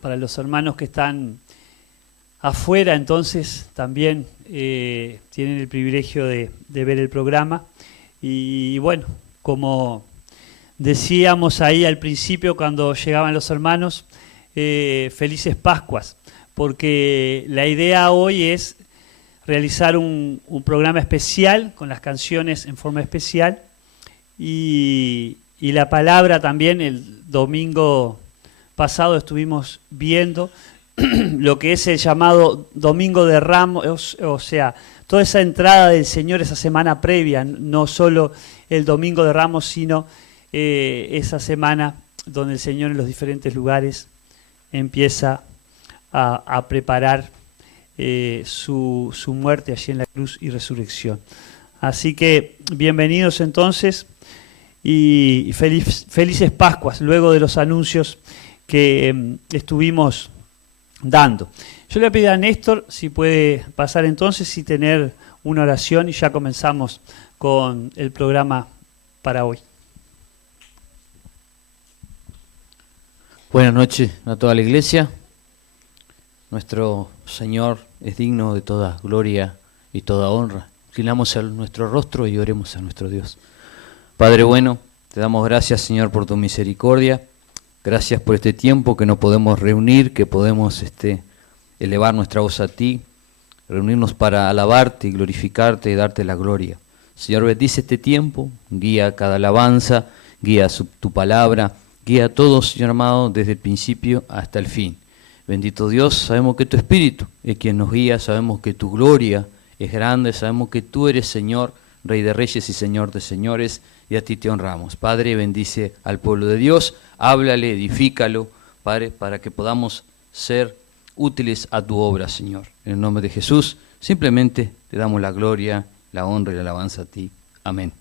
Para los hermanos que están afuera, entonces, también tienen el privilegio de ver el programa. Y bueno, como decíamos ahí al principio cuando llegaban los hermanos, felices Pascuas, porque la idea hoy es realizar un programa especial con las canciones en forma especial y la palabra también. El domingo pasado estuvimos viendo lo que es el llamado Domingo de Ramos, o sea, toda esa entrada del Señor, esa semana previa, no solo el Domingo de Ramos, sino esa semana donde el Señor en los diferentes lugares empieza a preparar su muerte allí en la cruz y resurrección. Así que bienvenidos entonces y felices Pascuas, luego de los anuncios que estuvimos dando. Yo le voy a pedir a Néstor si puede pasar entonces y tener una oración y ya comenzamos con el programa para hoy. Buenas noches a toda la iglesia. Nuestro Señor es digno de toda gloria y toda honra. Inclinamos nuestro rostro y oremos a nuestro Dios. Padre bueno, te damos gracias, Señor, por tu misericordia. Gracias por este tiempo que nos podemos reunir, que podemos elevar nuestra voz a ti, reunirnos para alabarte y glorificarte y darte la gloria. Señor, bendice este tiempo, guía cada alabanza, guía tu palabra, guía a todos, Señor amado, desde el principio hasta el fin. Bendito Dios, sabemos que tu Espíritu es quien nos guía, sabemos que tu gloria es grande, sabemos que tú eres Señor, Rey de Reyes y Señor de Señores, y a ti te honramos. Padre, bendice al pueblo de Dios, háblale, edifícalo, Padre, para que podamos ser útiles a tu obra, Señor. En el nombre de Jesús, simplemente te damos la gloria, la honra y la alabanza a ti. Amén.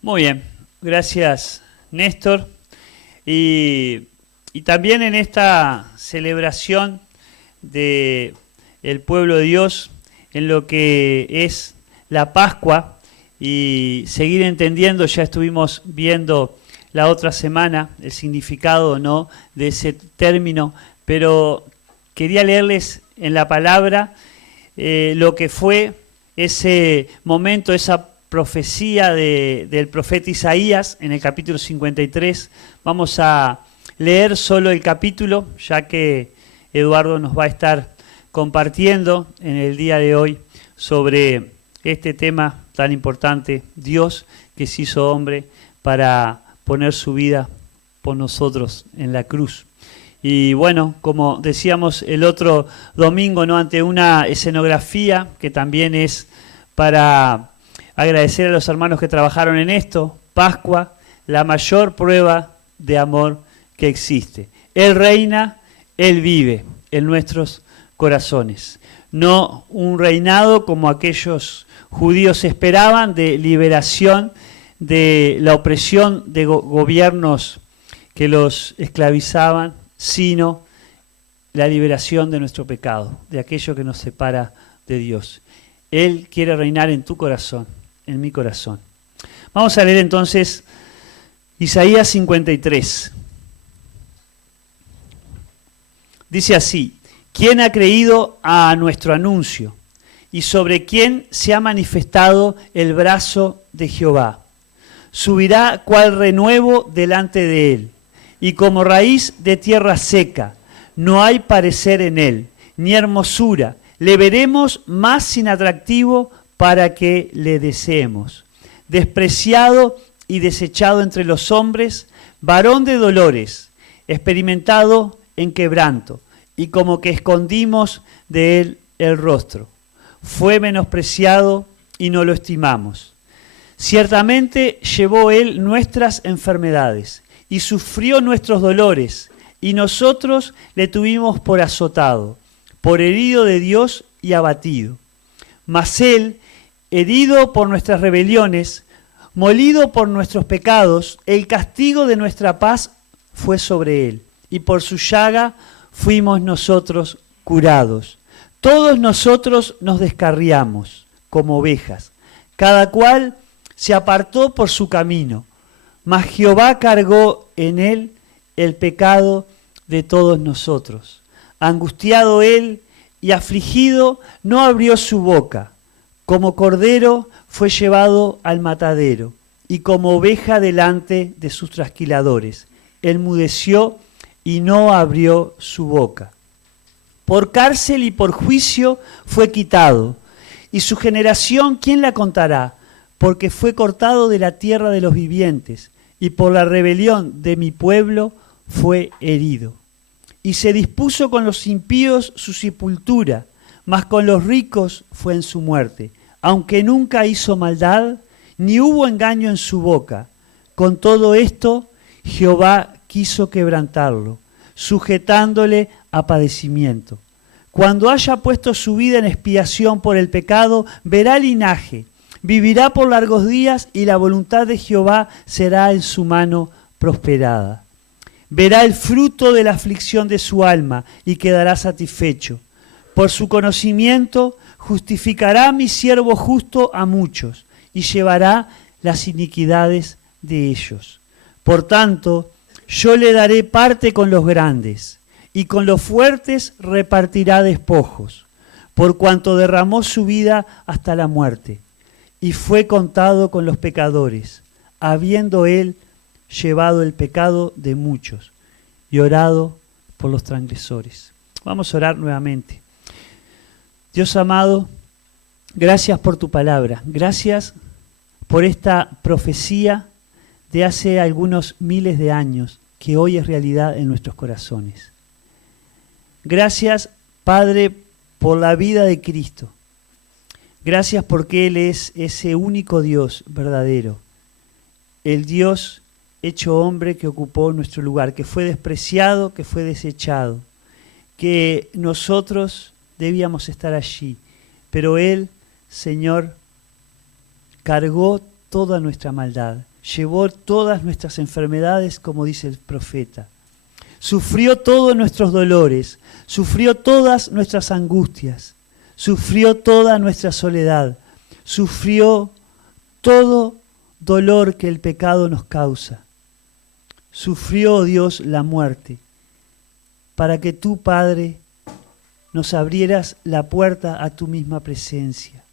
Muy bien, gracias Néstor. Y también en esta celebración del pueblo de Dios, en lo que es la Pascua, y seguir entendiendo, ya estuvimos viendo la otra semana el significado, ¿no?, de ese término, pero quería leerles en la palabra lo que fue ese momento, esa profecía del profeta Isaías en el capítulo 53. Vamos a leer solo el capítulo, ya que Eduardo nos va a estar compartiendo en el día de hoy sobre este tema tan importante, Dios que se hizo hombre para poner su vida por nosotros en la cruz. Y bueno, como decíamos el otro domingo, ¿no?, ante una escenografía que también es para agradecer a los hermanos que trabajaron en esto, Pascua, la mayor prueba de amor que existe. Él reina, Él vive en nuestros corazones. No un reinado como aquellos judíos esperaban, de liberación de la opresión de gobiernos que los esclavizaban, sino la liberación de nuestro pecado, de aquello que nos separa de Dios. Él quiere reinar en tu corazón, en mi corazón. Vamos a leer entonces Isaías 53. Dice así: ¿Quién ha creído a nuestro anuncio? ¿Y sobre quién se ha manifestado el brazo de Jehová? Subirá cual renuevo delante de él, y como raíz de tierra seca. No hay parecer en él, ni hermosura. Le veremos más sin atractivo para que le deseemos. Despreciado y desechado entre los hombres, varón de dolores, experimentado en quebranto, y como que escondimos de él el rostro. Fue menospreciado y no lo estimamos. Ciertamente llevó él nuestras enfermedades y sufrió nuestros dolores, y nosotros le tuvimos por azotado, por herido de Dios y abatido. Mas él, herido por nuestras rebeliones, molido por nuestros pecados, el castigo de nuestra paz fue sobre él, y por su llaga fuimos nosotros curados. Todos nosotros nos descarriamos como ovejas, cada cual se apartó por su camino, mas Jehová cargó en él el pecado de todos nosotros. Angustiado él y afligido, no abrió su boca. Como cordero fue llevado al matadero, y como oveja delante de sus trasquiladores. Enmudeció y no abrió su boca. Por cárcel y por juicio fue quitado. Y su generación, ¿quién la contará? Porque fue cortado de la tierra de los vivientes, y por la rebelión de mi pueblo fue herido. Y se dispuso con los impíos su sepultura, mas con los ricos fue en su muerte. Aunque nunca hizo maldad, ni hubo engaño en su boca. Con todo esto, Jehová quiso quebrantarlo, sujetándole a padecimiento. Cuando haya puesto su vida en expiación por el pecado, verá linaje, vivirá por largos días, y la voluntad de Jehová será en su mano prosperada. Verá el fruto de la aflicción de su alma y quedará satisfecho. Por su conocimiento justificará mi siervo justo a muchos y llevará las iniquidades de ellos. Por tanto, yo le daré parte con los grandes y con los fuertes repartirá despojos, por cuanto derramó su vida hasta la muerte y fue contado con los pecadores, habiendo él llevado el pecado de muchos y orado por los transgresores. Vamos a orar nuevamente. Dios amado, gracias por tu palabra, gracias por esta profecía de hace algunos miles de años que hoy es realidad en nuestros corazones. Gracias, Padre, por la vida de Cristo. Gracias porque Él es ese único Dios verdadero, el Dios hecho hombre que ocupó nuestro lugar, que fue despreciado, que fue desechado, que nosotros debíamos estar allí, pero Él, Señor, cargó toda nuestra maldad, llevó todas nuestras enfermedades, como dice el profeta, sufrió todos nuestros dolores, sufrió todas nuestras angustias, sufrió toda nuestra soledad, sufrió todo dolor que el pecado nos causa. Sufrió, oh Dios, la muerte, para que tú, Padre, nos abrieras la puerta a tu misma presencia.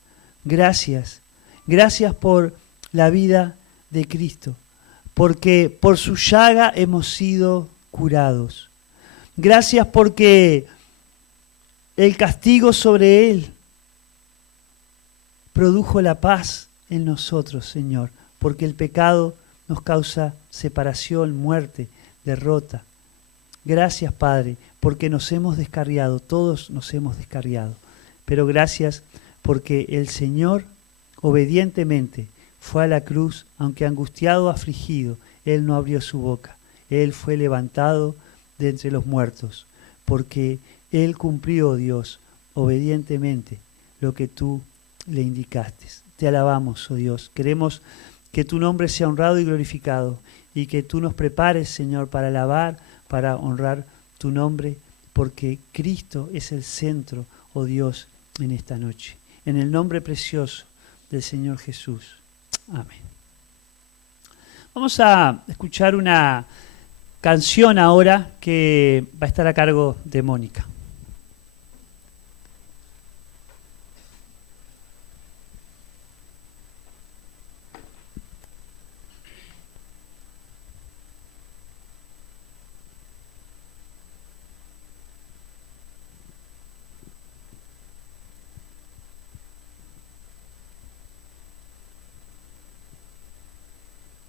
Gracias, gracias por la vida de Cristo, porque por su llaga hemos sido curados. Gracias porque el castigo sobre Él produjo la paz en nosotros, Señor, porque el pecado nos causa separación, muerte, derrota. Gracias, Padre, porque nos hemos descarriado, todos nos hemos descarriado. Pero gracias porque el Señor obedientemente fue a la cruz, aunque angustiado, afligido, Él no abrió su boca. Él fue levantado de entre los muertos, porque Él cumplió, Dios, obedientemente lo que tú le indicaste. Te alabamos, oh Dios. Queremos que tu nombre sea honrado y glorificado, y que tú nos prepares, Señor, para alabar, para honrar tu nombre, porque Cristo es el centro, oh Dios, en esta noche. En el nombre precioso del Señor Jesús. Amén. Vamos a escuchar una canción ahora que va a estar a cargo de Mónica.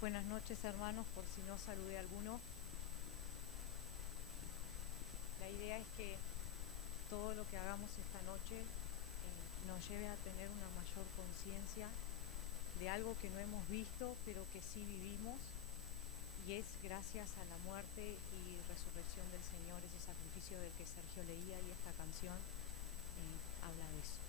Buenas noches, hermanos, por si no saludé a alguno. La idea es que todo lo que hagamos esta noche nos lleve a tener una mayor conciencia de algo que no hemos visto, pero que sí vivimos, y es gracias a la muerte y resurrección del Señor, ese sacrificio del que Sergio leía, y esta canción habla de eso.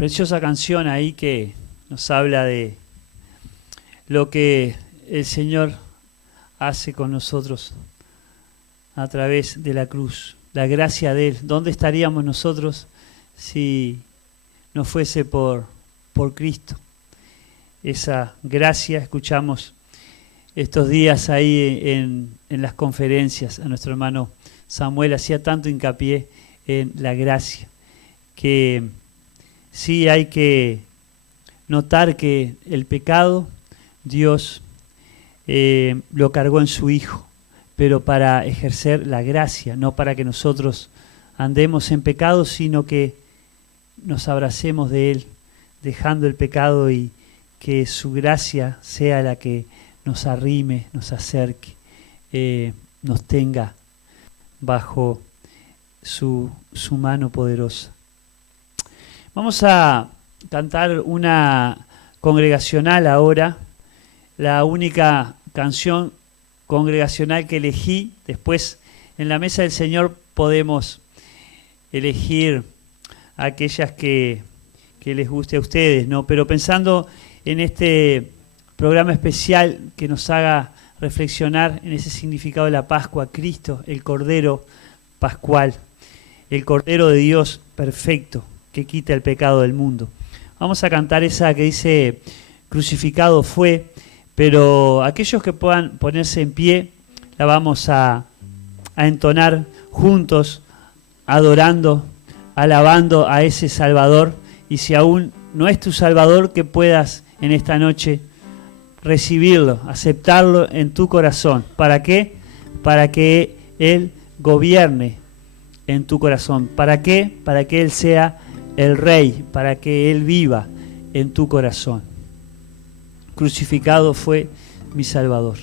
preciosa canción ahí que nos habla de lo que el Señor hace con nosotros a través de la cruz, la gracia de Él. ¿Dónde estaríamos nosotros si no fuese por Cristo? Esa gracia, escuchamos estos días ahí en las conferencias, a nuestro hermano Samuel hacía tanto hincapié en la gracia, que sí hay que notar que el pecado Dios lo cargó en su Hijo, pero para ejercer la gracia, no para que nosotros andemos en pecado, sino que nos abracemos de Él, dejando el pecado y que su gracia sea la que nos arrime, nos acerque, nos tenga bajo su mano poderosa. Vamos a cantar una congregacional ahora, la única canción congregacional que elegí. Después en la mesa del Señor podemos elegir aquellas que les guste a ustedes, ¿no? Pero pensando en este programa especial que nos haga reflexionar en ese significado de la Pascua, Cristo, el Cordero Pascual, el Cordero de Dios perfecto, que quita el pecado del mundo. Vamos a cantar esa que dice, crucificado fue, pero aquellos que puedan ponerse en pie, la vamos a entonar juntos, adorando, alabando a ese Salvador, y si aún no es tu Salvador, que puedas en esta noche recibirlo, aceptarlo en tu corazón. ¿Para qué? Para que Él gobierne en tu corazón. ¿Para qué? Para que Él sea el Rey, para que Él viva en tu corazón. Crucificado fue mi Salvador.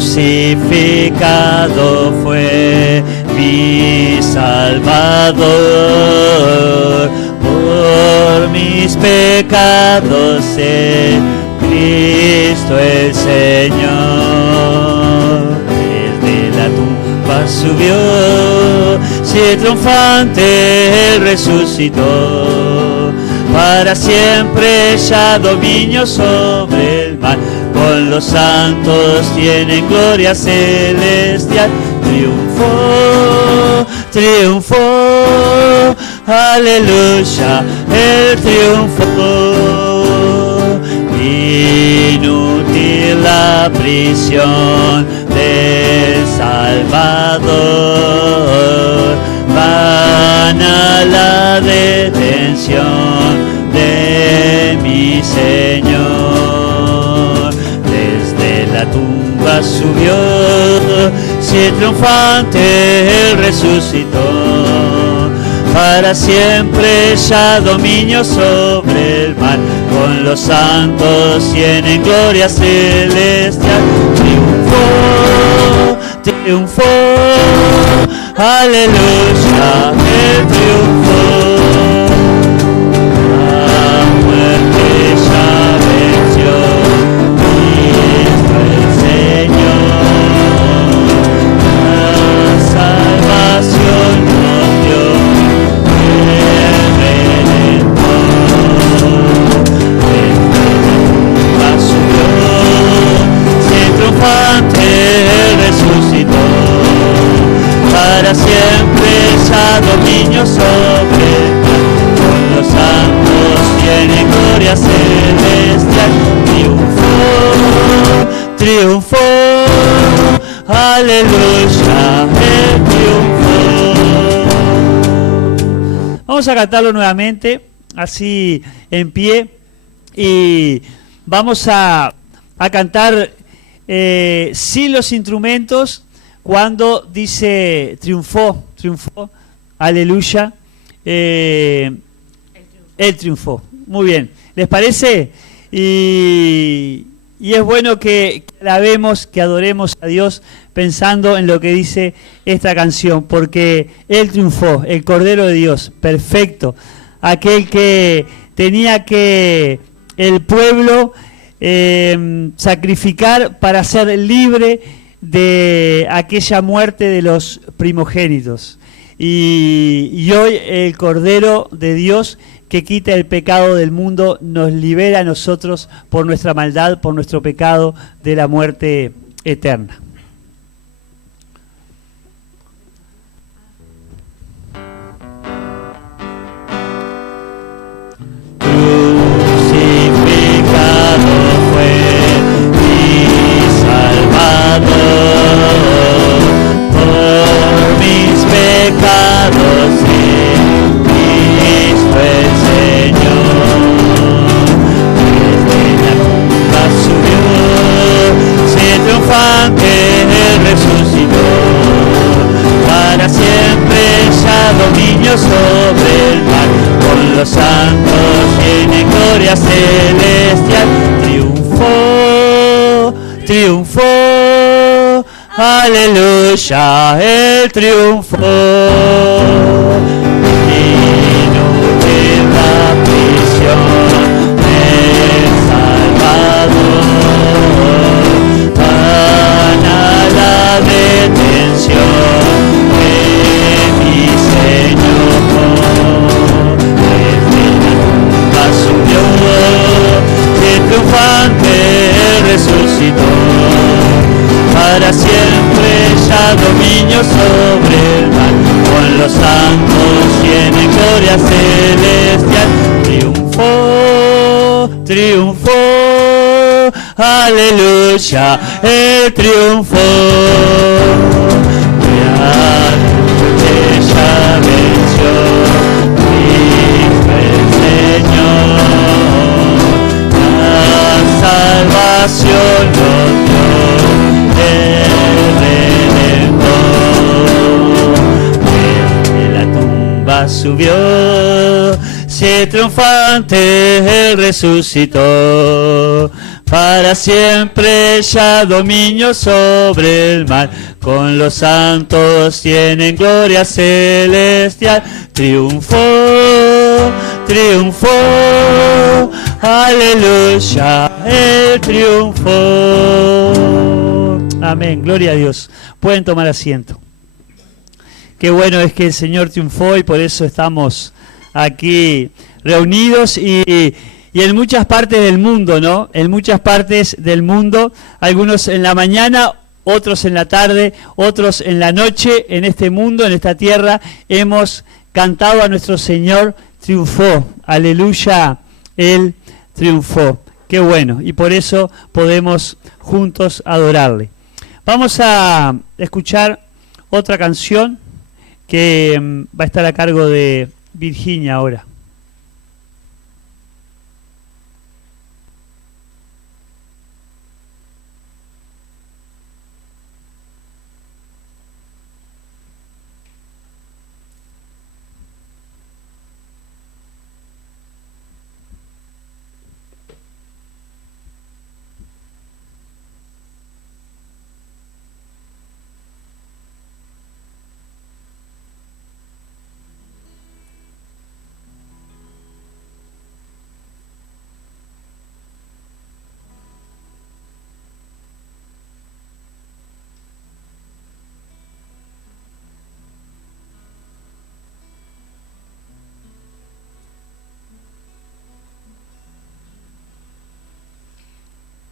Crucificado fue mi Salvador, por mis pecados en Cristo el Señor. Desde la tumba subió, si triunfante Él resucitó, para siempre ya dominio sobre el mal. Con los santos tiene gloria celestial. Triunfó, triunfó, aleluya, Él triunfó. Inútil la prisión del Salvador, vana la detención de mi Señor. La tumba subió, si triunfante Él resucitó, para siempre ya dominio sobre el mal. Con los santos tiene gloria celestial. Triunfó, triunfó, aleluya, Él triunfó. La muerte ya venció, resucitó, para siempre ya dominio sobre el mal. Con los santos tiene gloria celestial. Triunfó, triunfó, aleluya, Él triunfó. Vamos a cantarlo nuevamente, así en pie, y vamos a cantar sin los instrumentos cuando dice triunfó, triunfó, aleluya, Él triunfó. Muy bien, ¿les parece? Y es bueno que alabemos, que adoremos a Dios pensando en lo que dice esta canción, porque Él triunfó, el Cordero de Dios, perfecto, aquel que tenía que el pueblo sacrificar para ser libre de aquella muerte de los primogénitos. Y hoy el Cordero de Dios que quita el pecado del mundo nos libera a nosotros por nuestra maldad, por nuestro pecado de la muerte eterna. Sobre el mar, con los santos tiene gloria celestial. Triunfó, triunfó, aleluya, él triunfó. Vino de la prisión, el Salvador, gana la detención. Triunfante resucitó, para siempre ya dominio sobre el mal, con los santos tiene gloria celestial. Triunfó, triunfó, aleluya, él triunfó. Ella venció, Cristo el Señor. Salvación nos dio el Redentor. De la tumba subió, si triunfante él resucitó. Para siempre ya dominio sobre el mal, con los santos tienen gloria celestial. Triunfó, triunfó, aleluya, él triunfó. Amén, gloria a Dios. Pueden tomar asiento. Qué bueno es que el Señor triunfó y por eso estamos aquí reunidos y en muchas partes del mundo, ¿no? En muchas partes del mundo, algunos en la mañana, otros en la tarde, otros en la noche, en este mundo, en esta tierra, hemos cantado a nuestro Señor, triunfó, aleluya, Él triunfó. Qué bueno, y por eso podemos juntos adorarle. Vamos a escuchar otra canción que va a estar a cargo de Virginia ahora.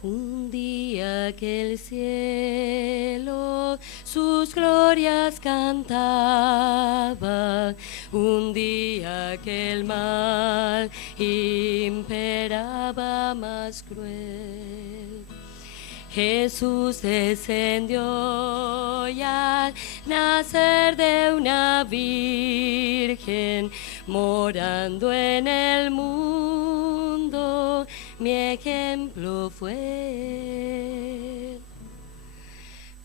Un día que el cielo sus glorias cantaba, un día que el mal imperaba más cruel, Jesús descendió y al nacer de una virgen, morando en el mundo, mi ejemplo fue.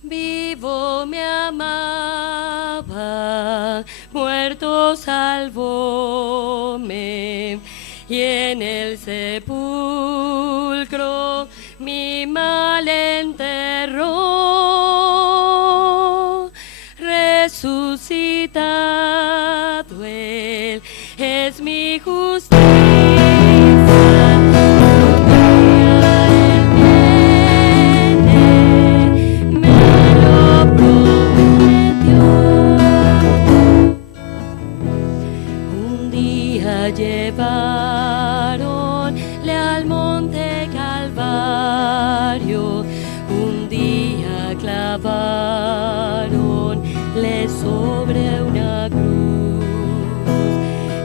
Vivo me amaba, muerto salvóme, y en el sepulcro mi mal enterró. Resucitado Él es mi justicia. llevaronle al monte Calvario, un día clavaronle sobre una cruz,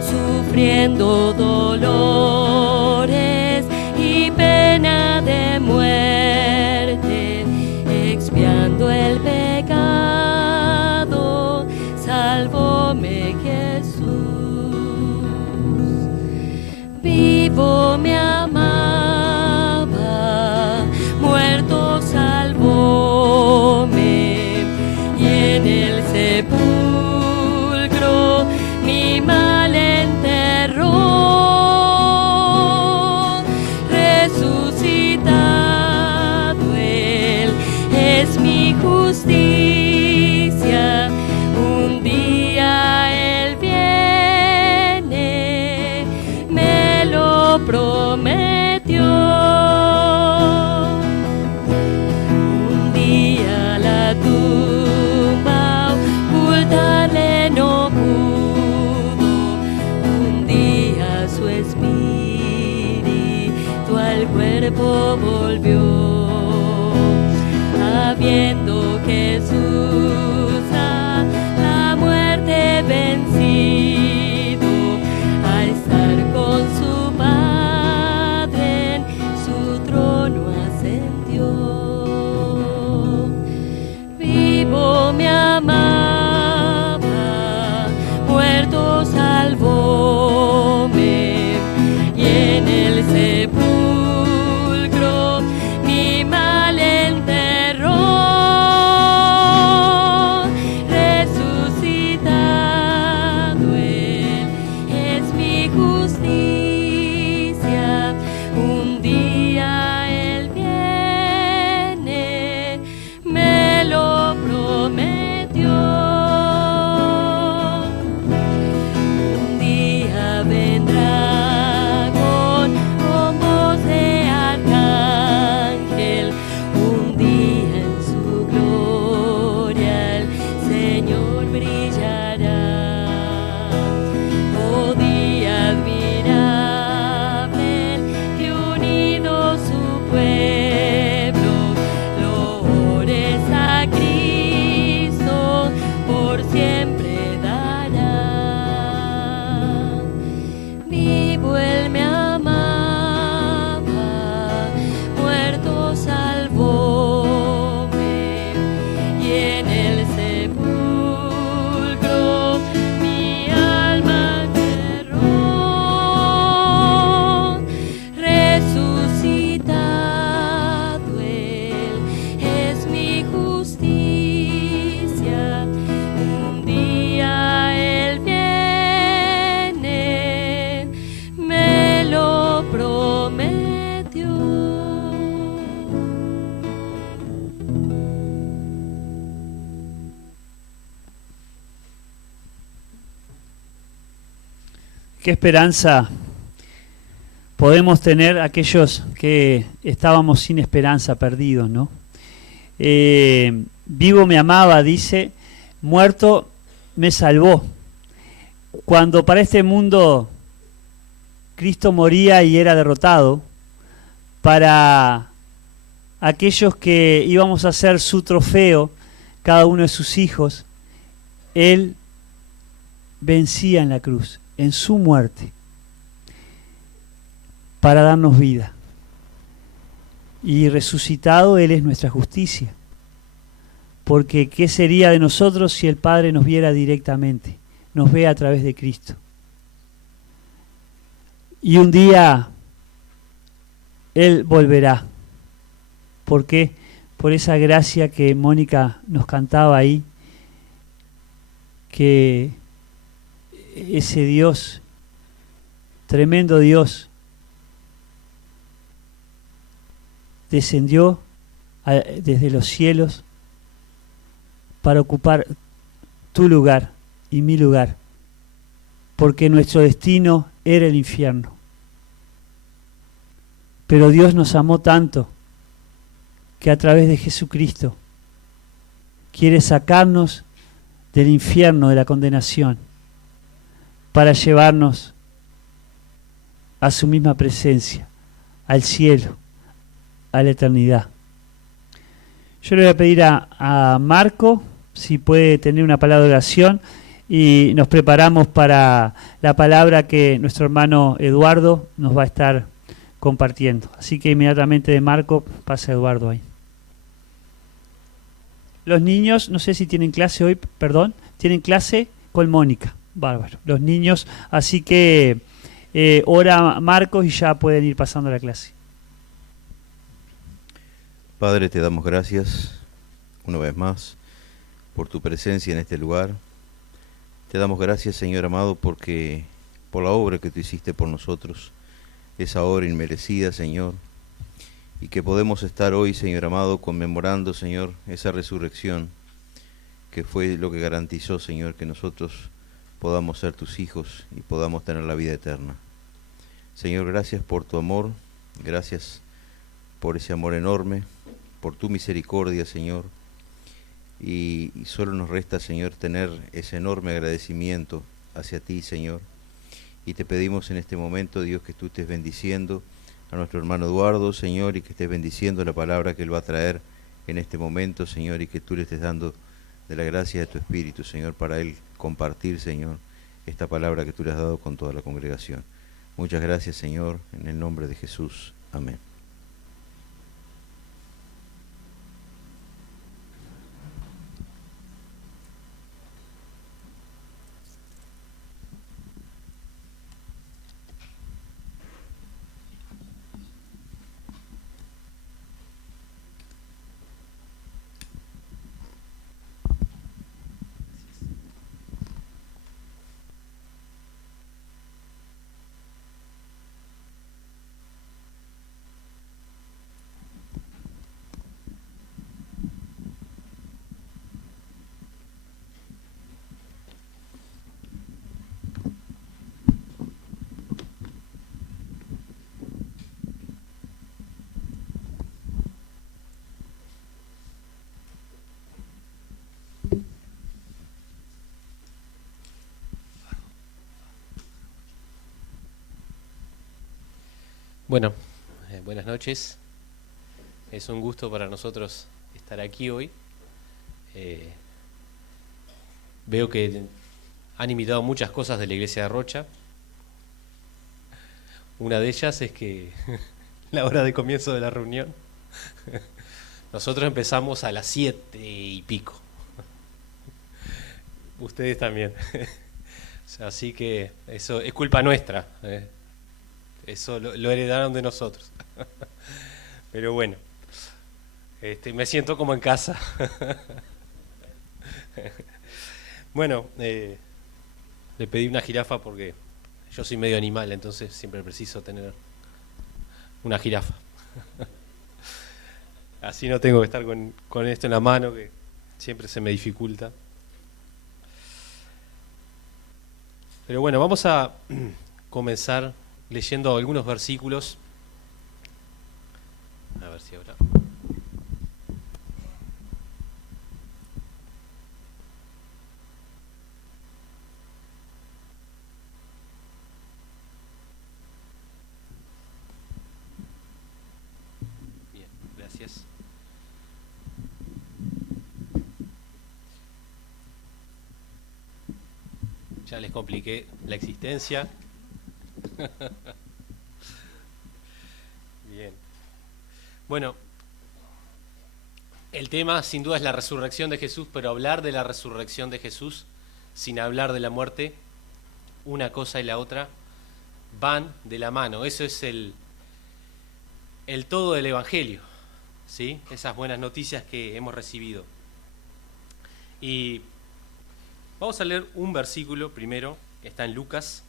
sufriendo dolores y pena de muerte, expiando el pecado, salvóme Jesús. Vivo me amaba, muerto salvóme, y en el sepulcro mi mal enterró. Resucitado Él es mi justicia, un día Él viene, me lo prometió. Un día la tumba ocultarle no pudo, un día su espíritu al cuerpo volvió, habiendo Jesús a la muerte vencido, a estar con su Padre en su trono ascendió. Vivo me amaba, muerto salvóme, y en el sepulcro mi mal enterró. Resucitado Él es mi justicia, un día Él viene, me lo prometió. Un día vendrá con voz de arcángel, un día en su gloria el Señor brillará. Oh día admirable, que unido su pueblo flores a Cristo por siempre dará. Vivo Él me amaba, muerto salvóme, y en el sepulcro mi alma enterró. Resucitado Él es mi justicia, un día Él viene, me lo prometió. Qué esperanza podemos tener aquellos que estábamos sin esperanza, perdidos, ¿no? Vivo me amaba, dice, muerto me salvó. Cuando para este mundo Cristo moría y era derrotado, para aquellos que íbamos a ser su trofeo, cada uno de sus hijos, Él vencía en la cruz, en su muerte, para darnos vida. Y resucitado Él es nuestra justicia. Porque ¿qué sería de nosotros si el Padre nos viera directamente? Nos ve a través de Cristo. Y un día Él volverá. ¿Por qué? Por esa gracia que Mónica nos cantaba ahí, que ese Dios, tremendo Dios, descendió desde los cielos para ocupar tu lugar y mi lugar, porque nuestro destino era el infierno. Pero Dios nos amó tanto que a través de Jesucristo quiere sacarnos del infierno, de la condenación, para llevarnos a su misma presencia, al cielo, a la eternidad. Yo le voy a pedir a Marco si puede tener una palabra de oración y nos preparamos para la palabra que nuestro hermano Eduardo nos va a estar compartiendo. Así que inmediatamente de Marco pasa Eduardo ahí. Los niños, no sé si tienen clase hoy, perdón, tienen clase con Mónica. Bárbaro. Los niños, así que ora Marcos y ya pueden ir pasando la clase. Padre, te damos gracias una vez más por tu presencia en este lugar. Te damos gracias, Señor amado, porque por la obra que tú hiciste por nosotros, esa obra inmerecida, Señor, y que podemos estar hoy, Señor amado, conmemorando, Señor, esa resurrección que fue lo que garantizó, Señor, que nosotros podamos ser tus hijos y podamos tener la vida eterna. Señor, gracias por tu amor, gracias por ese amor enorme, por tu misericordia, Señor, y solo nos resta, Señor, tener ese enorme agradecimiento hacia ti, Señor, y te pedimos en este momento, Dios, que tú estés bendiciendo a nuestro hermano Eduardo, Señor, y que estés bendiciendo la palabra que él va a traer en este momento, Señor, y que tú le estés dando de la gracia de tu Espíritu, Señor, para él compartir, Señor, esta palabra que tú le has dado con toda la congregación. Muchas gracias, Señor, en el nombre de Jesús. Amén. Bueno, buenas noches. Es un gusto para nosotros estar aquí hoy. Veo que han invitado muchas cosas de la iglesia de Rocha. Una de ellas es que la hora de comienzo de la reunión, nosotros empezamos a las 7 y pico. Ustedes también. Así que eso es culpa nuestra. Eso lo heredaron de nosotros. Pero bueno, me siento como en casa. Bueno, le pedí una jirafa porque yo soy medio animal, entonces siempre preciso tener una jirafa. Así no tengo que estar con esto en la mano, que siempre se me dificulta. Pero bueno, vamos a comenzar leyendo algunos versículos. A ver si ahora. Bien, gracias. Ya les compliqué la existencia. Bien. Bueno, el tema sin duda es la resurrección de Jesús, pero hablar de la resurrección de Jesús sin hablar de la muerte, una cosa y la otra van de la mano. Eso es el todo del Evangelio, ¿sí? Esas buenas noticias que hemos recibido. Y vamos a leer un versículo primero, que está en Lucas.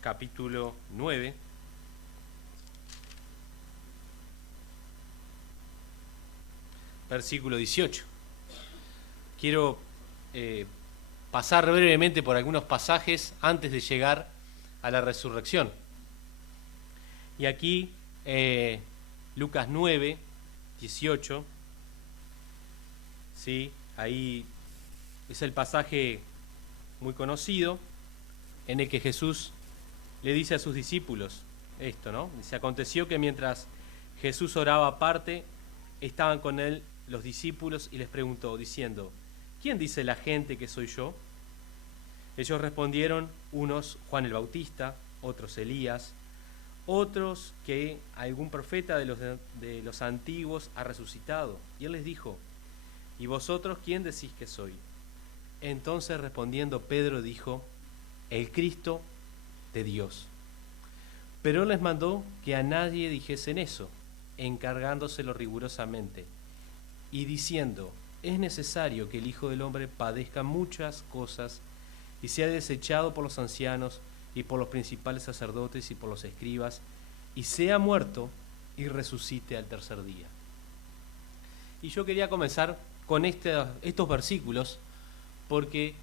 Capítulo 9, versículo 18. Quiero pasar brevemente por algunos pasajes antes de llegar a la resurrección. Y aquí, Lucas 9, 18, ¿sí? Ahí es el pasaje muy conocido, en el que Jesús le dice a sus discípulos esto, ¿no? Dice, aconteció que mientras Jesús oraba aparte, estaban con él los discípulos y les preguntó, diciendo, ¿quién dice la gente que soy yo? Ellos respondieron, unos Juan el Bautista, otros Elías, otros que algún profeta de los antiguos ha resucitado. Y él les dijo, ¿y vosotros quién decís que soy? Entonces respondiendo Pedro dijo, el Cristo de Dios. Pero él les mandó que a nadie dijesen eso, encargándoselo rigurosamente, y diciendo, es necesario que el Hijo del Hombre padezca muchas cosas y sea desechado por los ancianos y por los principales sacerdotes y por los escribas, y sea muerto y resucite al tercer día. Y yo quería comenzar con estos versículos, porque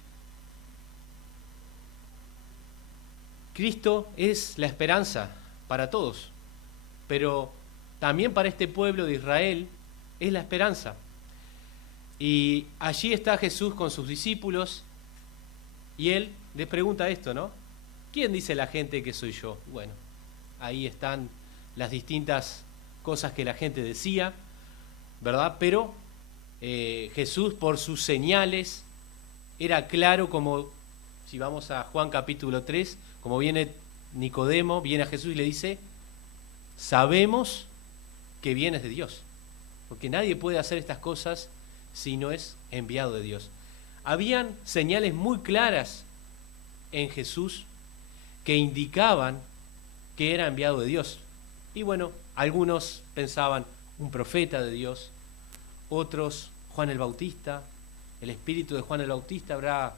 Cristo es la esperanza para todos, pero también para este pueblo de Israel es la esperanza. Y allí está Jesús con sus discípulos, y él les pregunta esto, ¿no? ¿Quién dice la gente que soy yo? Bueno, ahí están las distintas cosas que la gente decía, ¿verdad? Pero Jesús, por sus señales, era claro, como si vamos a Juan capítulo 3, como viene Nicodemo, viene a Jesús y le dice, sabemos que vienes de Dios, porque nadie puede hacer estas cosas si no es enviado de Dios. Habían señales muy claras en Jesús que indicaban que era enviado de Dios. Y bueno, algunos pensaban un profeta de Dios, otros Juan el Bautista, el espíritu de Juan el Bautista habrá,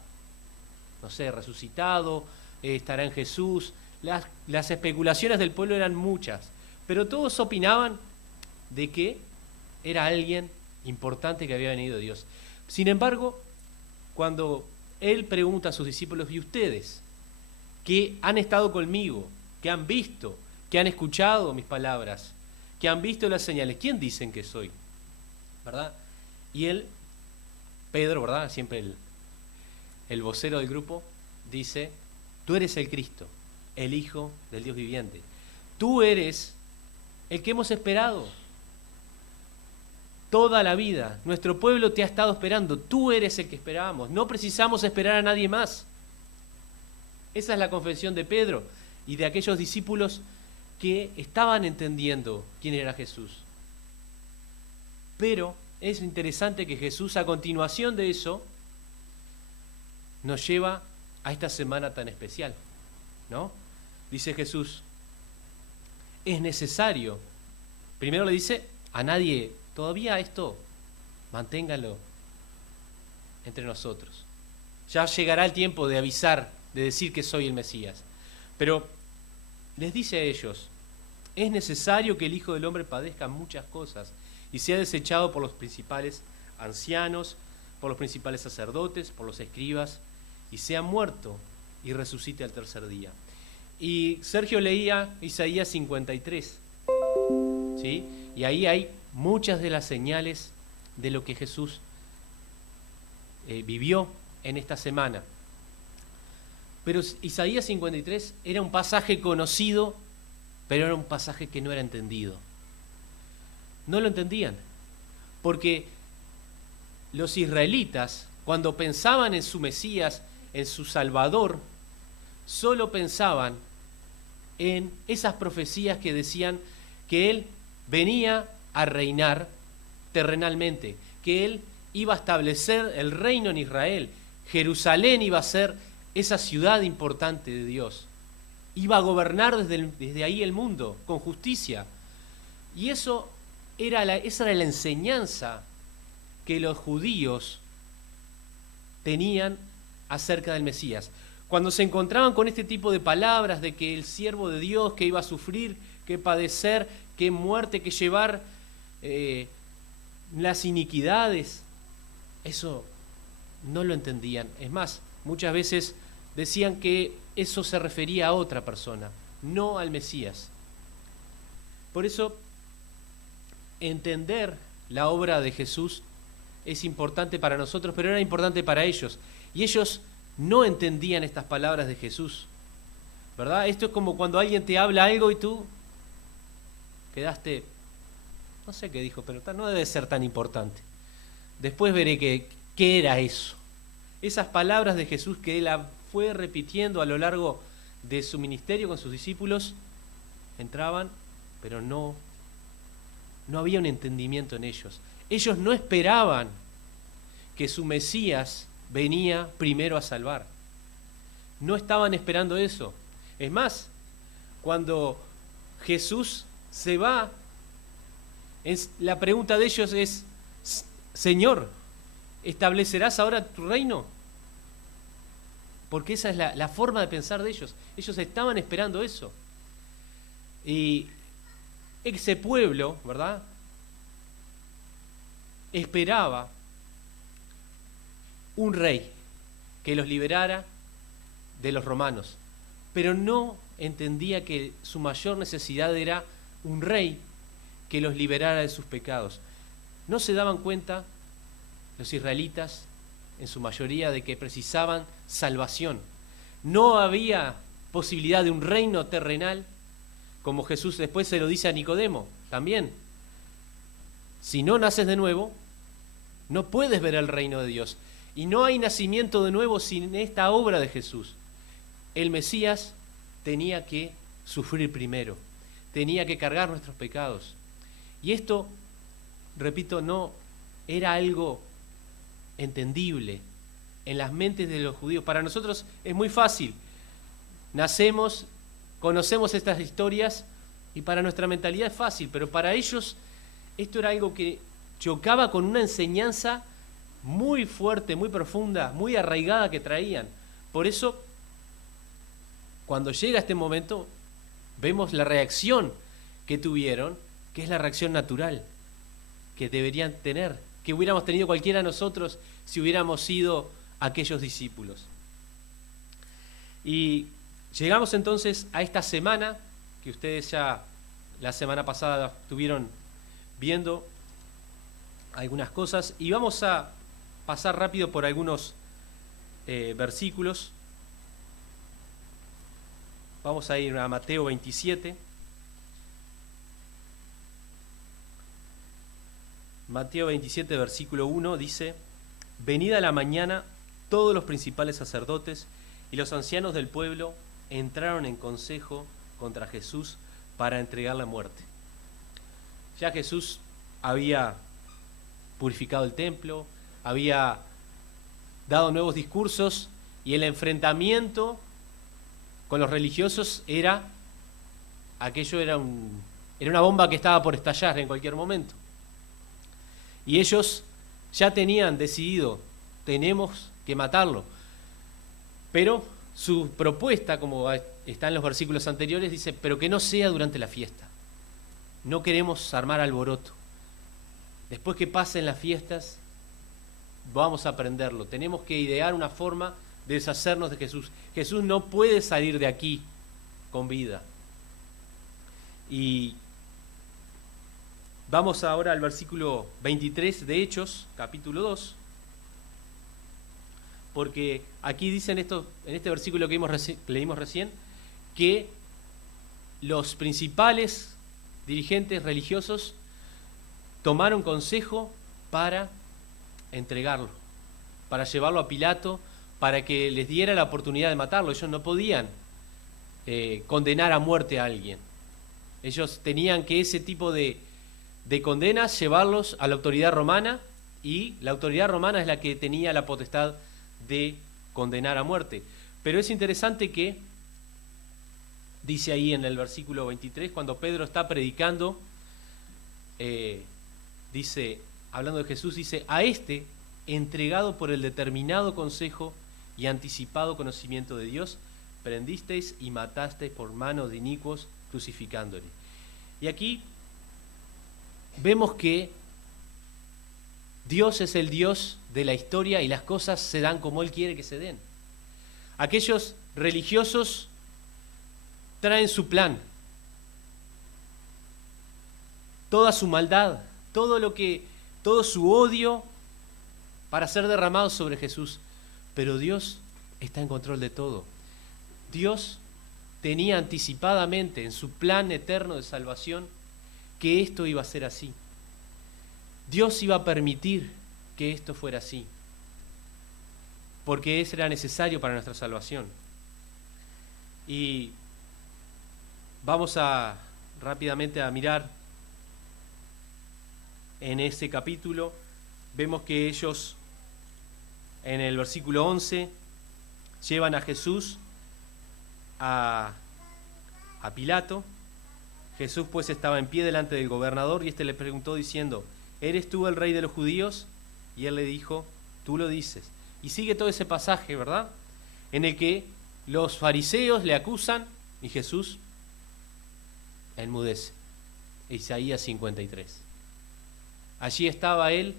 no sé, resucitado, estará en Jesús. Las especulaciones del pueblo eran muchas, pero todos opinaban de que era alguien importante que había venido de Dios. Sin embargo, cuando él pregunta a sus discípulos, ¿y ustedes que han estado conmigo, que han visto, que han escuchado mis palabras, que han visto las señales, quién dicen que soy? ¿Verdad? Y él, Pedro, ¿verdad? Siempre el vocero del grupo, dice, tú eres el Cristo, el Hijo del Dios viviente. Tú eres el que hemos esperado toda la vida. Nuestro pueblo te ha estado esperando. Tú eres el que esperábamos. No precisamos esperar a nadie más. Esa es la confesión de Pedro y de aquellos discípulos que estaban entendiendo quién era Jesús. Pero es interesante que Jesús, a continuación de eso, nos lleva a esta semana tan especial, ¿no? Dice Jesús, es necesario. Primero le dice, a nadie, todavía esto, manténganlo entre nosotros. Ya llegará el tiempo de avisar, de decir que soy el Mesías. Pero les dice a ellos, es necesario que el Hijo del Hombre padezca muchas cosas y sea desechado por los principales ancianos, por los principales sacerdotes, por los escribas, y sea muerto y resucite al tercer día. Y Sergio leía Isaías 53, ¿sí? Y ahí hay muchas de las señales de lo que Jesús vivió en esta semana. Pero Isaías 53 era un pasaje conocido, pero era un pasaje que no era entendido. No lo entendían, porque los israelitas, cuando pensaban en su Mesías, en su Salvador, solo pensaban en esas profecías que decían que Él venía a reinar terrenalmente, que Él iba a establecer el reino en Israel, Jerusalén iba a ser esa ciudad importante de Dios, iba a gobernar desde ahí el mundo con justicia. Y esa era la enseñanza que los judíos tenían acerca del Mesías. Cuando se encontraban con este tipo de palabras de que el siervo de Dios que iba a sufrir, que padecer, que muerte, que llevar las iniquidades, eso no lo entendían. Es más, muchas veces decían que eso se refería a otra persona, no al Mesías. Por eso, entender la obra de Jesús es importante para nosotros, pero era importante para ellos. Y ellos no entendían estas palabras de Jesús, ¿verdad? Esto es como cuando alguien te habla algo y tú quedaste, no sé qué dijo, pero no debe ser tan importante. Después veré qué era eso. Esas palabras de Jesús que él fue repitiendo a lo largo de su ministerio con sus discípulos, entraban, pero no había un entendimiento en ellos. Ellos no esperaban que su Mesías venía primero a salvar. No estaban esperando eso. Es más, cuando Jesús se va, la pregunta de ellos es: Señor, ¿establecerás ahora tu reino? Porque esa es la forma de pensar de ellos. Ellos estaban esperando eso. Y ese pueblo, ¿verdad?, esperaba un rey que los liberara de los romanos, pero no entendía que su mayor necesidad era un rey que los liberara de sus pecados. No se daban cuenta los israelitas, en su mayoría, de que precisaban salvación. No había posibilidad de un reino terrenal, como Jesús después se lo dice a Nicodemo también. Si no naces de nuevo, no puedes ver el reino de Dios. Y no hay nacimiento de nuevo sin esta obra de Jesús. El Mesías tenía que sufrir primero, tenía que cargar nuestros pecados. Y esto, repito, no era algo entendible en las mentes de los judíos. Para nosotros es muy fácil. Nacemos, conocemos estas historias y para nuestra mentalidad es fácil, pero para ellos esto era algo que chocaba con una enseñanza muy fuerte, muy profunda, muy arraigada que traían. Por eso, cuando llega este momento, vemos la reacción que tuvieron, que es la reacción natural que deberían tener, que hubiéramos tenido cualquiera de nosotros si hubiéramos sido aquellos discípulos. Y llegamos entonces a esta semana, que ustedes ya la semana pasada estuvieron viendo algunas cosas, y vamos a pasar rápido por algunos versículos. Vamos a ir a Mateo 27. Mateo 27, versículo 1 dice: Venida la mañana, todos los principales sacerdotes y los ancianos del pueblo entraron en consejo contra Jesús para entregarle a muerte. Ya Jesús había purificado el templo, había dado nuevos discursos, y el enfrentamiento con los religiosos era una bomba que estaba por estallar en cualquier momento. Y ellos ya tenían decidido, tenemos que matarlo. Pero su propuesta, como está en los versículos anteriores, dice: pero que no sea durante la fiesta. No queremos armar alboroto. Después que pasen las fiestas, vamos a prenderlo. Tenemos que idear una forma de deshacernos de Jesús. Jesús no puede salir de aquí con vida. Y vamos ahora al versículo 23 de Hechos, capítulo 2. Porque aquí dicen esto, en este versículo que leímos recién, que los principales dirigentes religiosos tomaron consejo para entregarlo, para llevarlo a Pilato, para que les diera la oportunidad de matarlo. Ellos no podían condenar a muerte a alguien. Ellos tenían que ese tipo de condenas llevarlos a la autoridad romana, y la autoridad romana es la que tenía la potestad de condenar a muerte. Pero es interesante que dice ahí en el versículo 23, cuando Pedro está predicando, dice, hablando de Jesús, dice: a este, entregado por el determinado consejo y anticipado conocimiento de Dios, prendisteis y matasteis por mano de inicuos, crucificándole. Y aquí vemos que Dios es el Dios de la historia y las cosas se dan como Él quiere que se den. Aquellos religiosos traen su plan, toda su maldad, todo su odio para ser derramado sobre Jesús. Pero Dios está en control de todo. Dios tenía anticipadamente en su plan eterno de salvación que esto iba a ser así. Dios iba a permitir que esto fuera así, porque eso era necesario para nuestra salvación. Y vamos rápidamente a mirar en ese capítulo. Vemos que ellos, en el versículo 11, llevan a Jesús a Pilato. Jesús pues estaba en pie delante del gobernador y éste le preguntó diciendo: ¿eres tú el rey de los judíos? Y él le dijo: tú lo dices. Y sigue todo ese pasaje, ¿verdad?, en el que los fariseos le acusan y Jesús enmudece. Isaías 53. Allí estaba él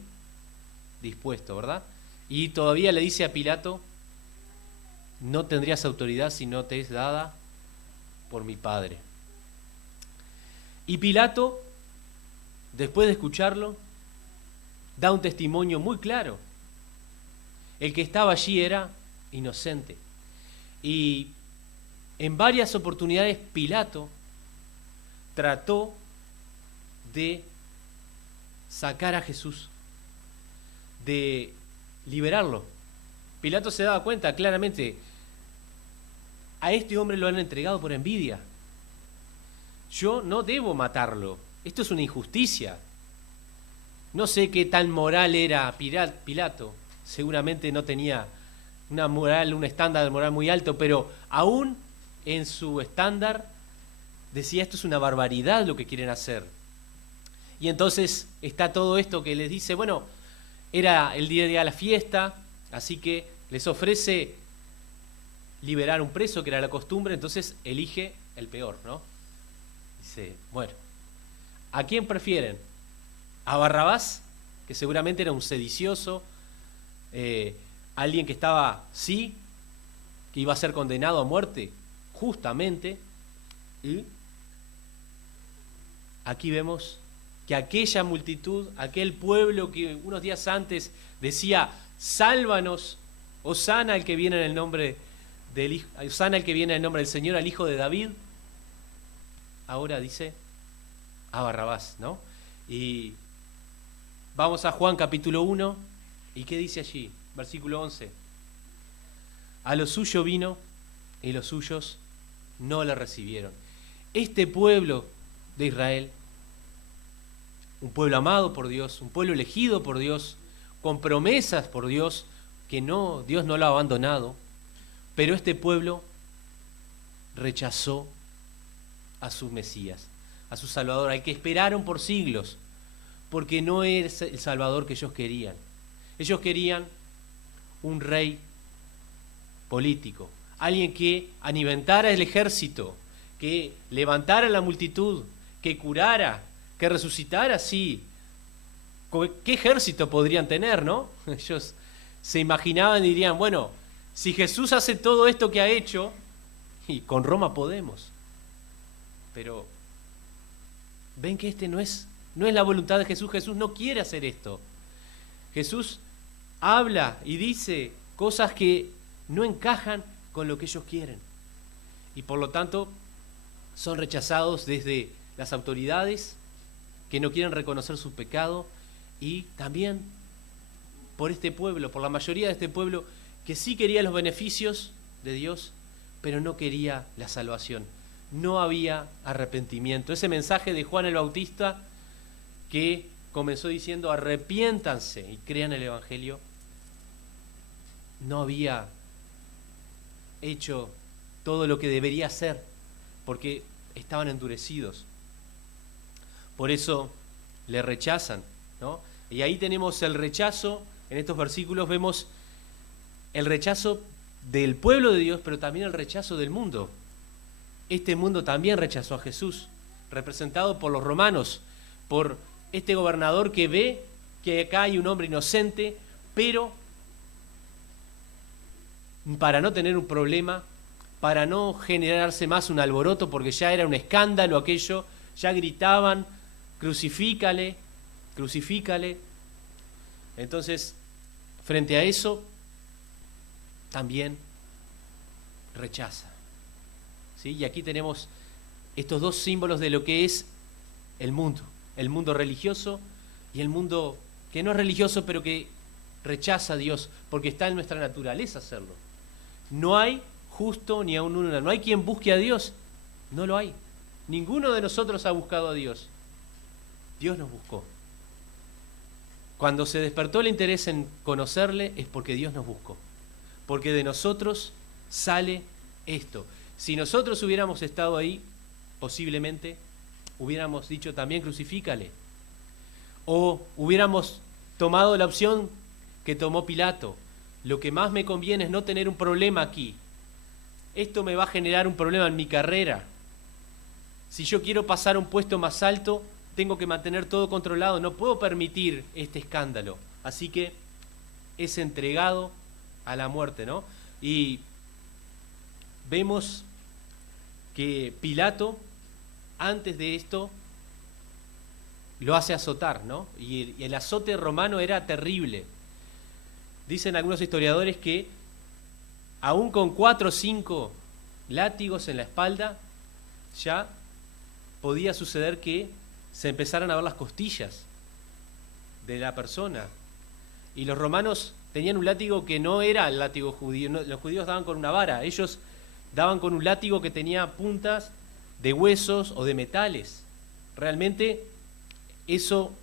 dispuesto, ¿verdad? Y todavía le dice a Pilato: no tendrías autoridad si no te es dada por mi Padre. Y Pilato, después de escucharlo, da un testimonio muy claro. El que estaba allí era inocente. Y en varias oportunidades Pilato trató de sacar a Jesús, de liberarlo. Pilato se daba cuenta claramente: a este hombre lo han entregado por envidia. Yo no debo matarlo. Esto es una injusticia. No sé qué tan moral era Pilato. Seguramente no tenía una moral, un estándar de moral muy alto, pero aún en su estándar decía: esto es una barbaridad lo que quieren hacer. Y entonces está todo esto que les dice: bueno, era el día de la fiesta, así que les ofrece liberar un preso, que era la costumbre, entonces elige el peor, ¿no? Dice: bueno, ¿a quién prefieren? ¿A Barrabás, que seguramente era un sedicioso, alguien que estaba, sí, que iba a ser condenado a muerte justamente? Y aquí vemos que aquella multitud, aquel pueblo que unos días antes decía: sálvanos, hosana el que viene en el nombre del Hijo, hosana el que viene en el nombre del Señor, al Hijo de David, ahora dice a Barrabás, ¿no? Y vamos a Juan capítulo 1, ¿y qué dice allí? Versículo 11. A lo suyo vino y los suyos no le recibieron. Este pueblo de Israel, un pueblo amado por Dios, un pueblo elegido por Dios, con promesas por Dios, que Dios no lo ha abandonado, pero este pueblo rechazó a su Mesías, a su Salvador, al que esperaron por siglos, porque no es el Salvador que ellos querían. Ellos querían un rey político, alguien que alimentara el ejército, que levantara la multitud, que curara, que resucitara, sí. ¿Qué ejército podrían tener, no? Ellos se imaginaban y dirían: bueno, si Jesús hace todo esto que ha hecho, y con Roma podemos. Pero ven que no es la voluntad de Jesús. Jesús no quiere hacer esto. Jesús habla y dice cosas que no encajan con lo que ellos quieren. Y por lo tanto son rechazados desde las autoridades, que no quieren reconocer su pecado, y también por este pueblo, por la mayoría de este pueblo, que sí quería los beneficios de Dios, pero no quería la salvación. No había arrepentimiento. Ese mensaje de Juan el Bautista, que comenzó diciendo: arrepiéntanse y crean el Evangelio, no había hecho todo lo que debería hacer, porque estaban endurecidos. Por eso le rechazan, ¿no? Y ahí tenemos el rechazo. En estos versículos vemos el rechazo del pueblo de Dios, pero también el rechazo del mundo. Este mundo también rechazó a Jesús, representado por los romanos, por este gobernador que ve que acá hay un hombre inocente, pero para no tener un problema, para no generarse más un alboroto, porque ya era un escándalo aquello, ya gritaban: crucifícale, crucifícale. Entonces, frente a eso, también rechaza. ¿Sí? Y aquí tenemos estos dos símbolos de lo que es el mundo religioso y el mundo que no es religioso, pero que rechaza a Dios, porque está en nuestra naturaleza hacerlo. No hay justo ni aun uno, no hay quien busque a Dios, no lo hay. Ninguno de nosotros ha buscado a Dios. Dios nos buscó. Cuando se despertó el interés en conocerle es porque Dios nos buscó, porque de nosotros sale esto. Si nosotros hubiéramos estado ahí, posiblemente hubiéramos dicho también crucifícale, o hubiéramos tomado la opción que tomó Pilato. Lo que más me conviene es no tener un problema aquí. Esto me va a generar un problema en mi carrera. Si yo quiero pasar a un puesto más alto, tengo que mantener todo controlado, no puedo permitir este escándalo. Así que es entregado a la muerte, ¿no? Y vemos que Pilato, antes de esto, lo hace azotar, ¿no? Y el azote romano era terrible. Dicen algunos historiadores que aún con 4 o 5 látigos en la espalda, ya podía suceder que se empezaran a ver las costillas de la persona. Y los romanos tenían un látigo que no era el látigo judío. No, los judíos daban con una vara, ellos daban con un látigo que tenía puntas de huesos o de metales. Realmente eso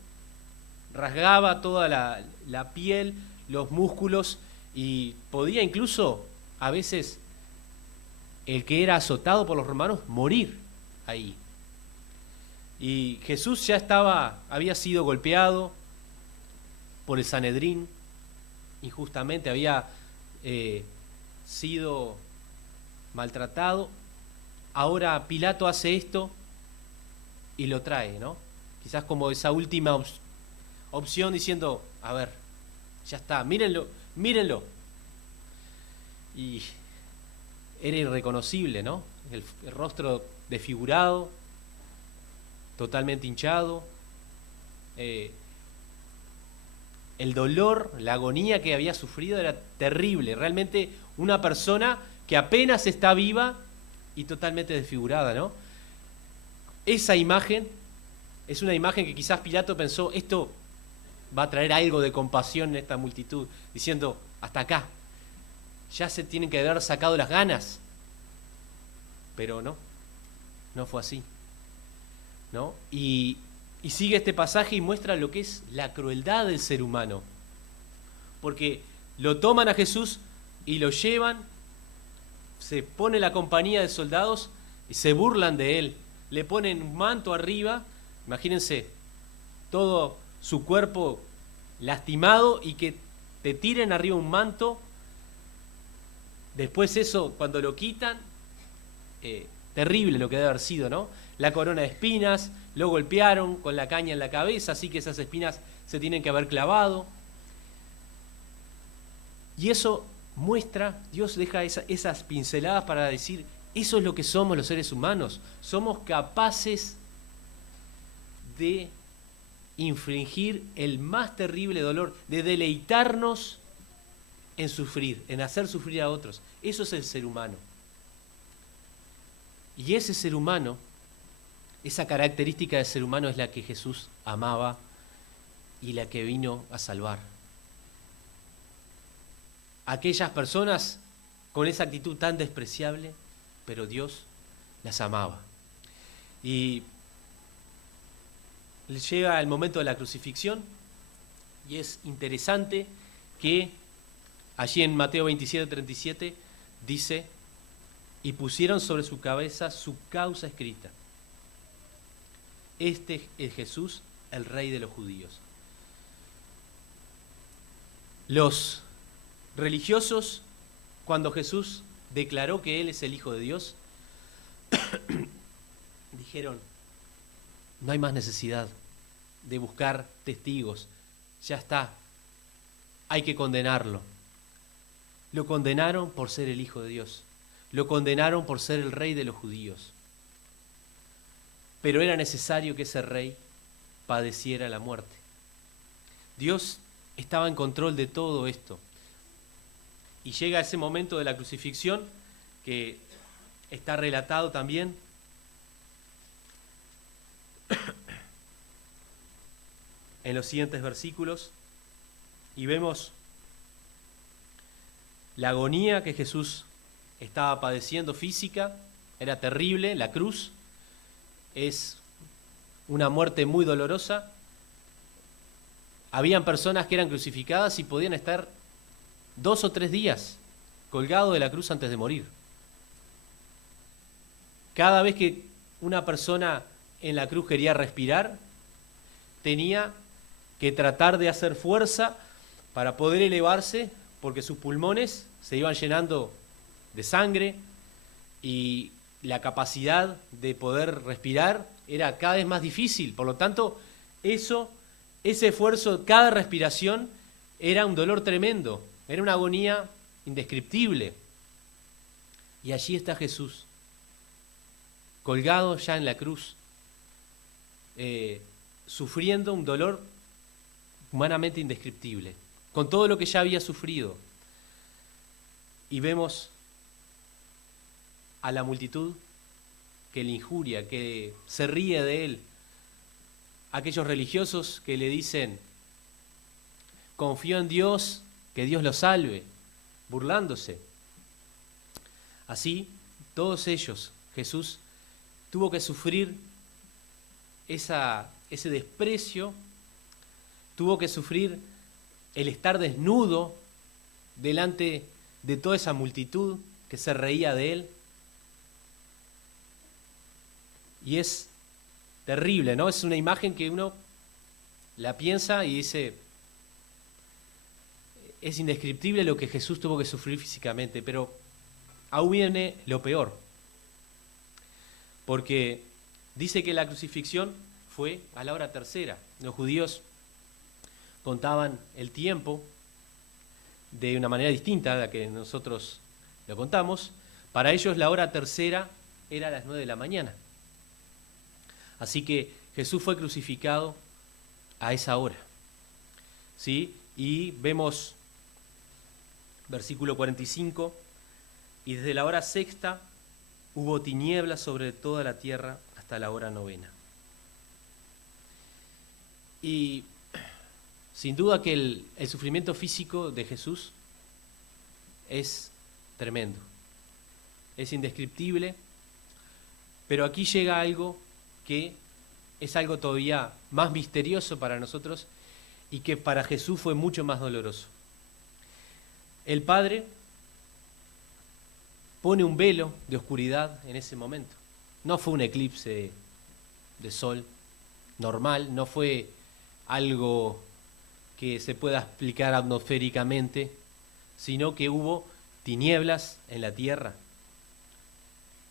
rasgaba toda la piel, los músculos, y podía incluso a veces el que era azotado por los romanos morir ahí. Y Jesús ya había sido golpeado por el Sanedrín, injustamente había sido maltratado. Ahora Pilato hace esto y lo trae, ¿no? Quizás como esa última opción diciendo, a ver, ya está, mírenlo, mírenlo. Y era irreconocible, ¿no? El rostro desfigurado, totalmente hinchado, el dolor, la agonía que había sufrido era terrible. Realmente una persona que apenas está viva y totalmente desfigurada, ¿no? Esa imagen es una imagen que quizás Pilato pensó, esto va a traer algo de compasión en esta multitud, diciendo, hasta acá, ya se tienen que haber sacado las ganas. Pero no fue así, ¿no? Y sigue este pasaje y muestra lo que es la crueldad del ser humano. Porque lo toman a Jesús y lo llevan, se pone la compañía de soldados y se burlan de él. Le ponen un manto arriba, imagínense, todo su cuerpo lastimado y que te tiren arriba un manto. Después eso, cuando lo quitan, terrible lo que debe haber sido, ¿no? La corona de espinas, lo golpearon con la caña en la cabeza, así que esas espinas se tienen que haber clavado. Y eso muestra, Dios deja esas pinceladas para decir, eso es lo que somos los seres humanos. Somos capaces de infligir el más terrible dolor, de deleitarnos en sufrir, en hacer sufrir a otros. Eso es el ser humano. Y ese ser humano, esa característica del ser humano es la que Jesús amaba y la que vino a salvar. Aquellas personas con esa actitud tan despreciable, pero Dios las amaba. Y llega el momento de la crucifixión y es interesante que allí en Mateo 27:37 dice, y pusieron sobre su cabeza su causa escrita. Este es Jesús, el Rey de los judíos. Los religiosos, cuando Jesús declaró que Él es el Hijo de Dios, dijeron, no hay más necesidad de buscar testigos, ya está, hay que condenarlo. Lo condenaron por ser el Hijo de Dios, lo condenaron por ser el Rey de los judíos. Pero era necesario que ese rey padeciera la muerte. Dios estaba en control de todo esto. Y llega ese momento de la crucifixión que está relatado también en los siguientes versículos, y vemos la agonía que Jesús estaba padeciendo física. Era terrible. La cruz es una muerte muy dolorosa. Habían personas que eran crucificadas y podían estar 2 o 3 días colgados de la cruz antes de morir. Cada vez que una persona en la cruz quería respirar, tenía que tratar de hacer fuerza para poder elevarse, porque sus pulmones se iban llenando de sangre y la capacidad de poder respirar era cada vez más difícil. Por lo tanto, ese esfuerzo, cada respiración, era un dolor tremendo, era una agonía indescriptible. Y allí está Jesús, colgado ya en la cruz, sufriendo un dolor humanamente indescriptible, con todo lo que ya había sufrido. Y vemos a la multitud que le injuria, que se ríe de él. Aquellos religiosos que le dicen, confío en Dios, que Dios lo salve, burlándose. Así, todos ellos, Jesús tuvo que sufrir ese desprecio, tuvo que sufrir el estar desnudo delante de toda esa multitud que se reía de él. Y es terrible, ¿no? Es una imagen que uno la piensa y dice, es indescriptible lo que Jesús tuvo que sufrir físicamente, pero aún viene lo peor. Porque dice que la crucifixión fue a la hora tercera. Los judíos contaban el tiempo de una manera distinta a la que nosotros lo contamos. Para ellos la hora tercera era a las 9 de la mañana. Así que Jesús fue crucificado a esa hora, ¿sí? Y vemos versículo 45, y desde la hora sexta hubo tinieblas sobre toda la tierra hasta la hora novena. Y sin duda que el sufrimiento físico de Jesús es tremendo, es indescriptible, pero aquí llega algo que es algo todavía más misterioso para nosotros y que para Jesús fue mucho más doloroso. El Padre pone un velo de oscuridad en ese momento. No fue un eclipse de sol normal, no fue algo que se pueda explicar atmosféricamente, sino que hubo tinieblas en la tierra.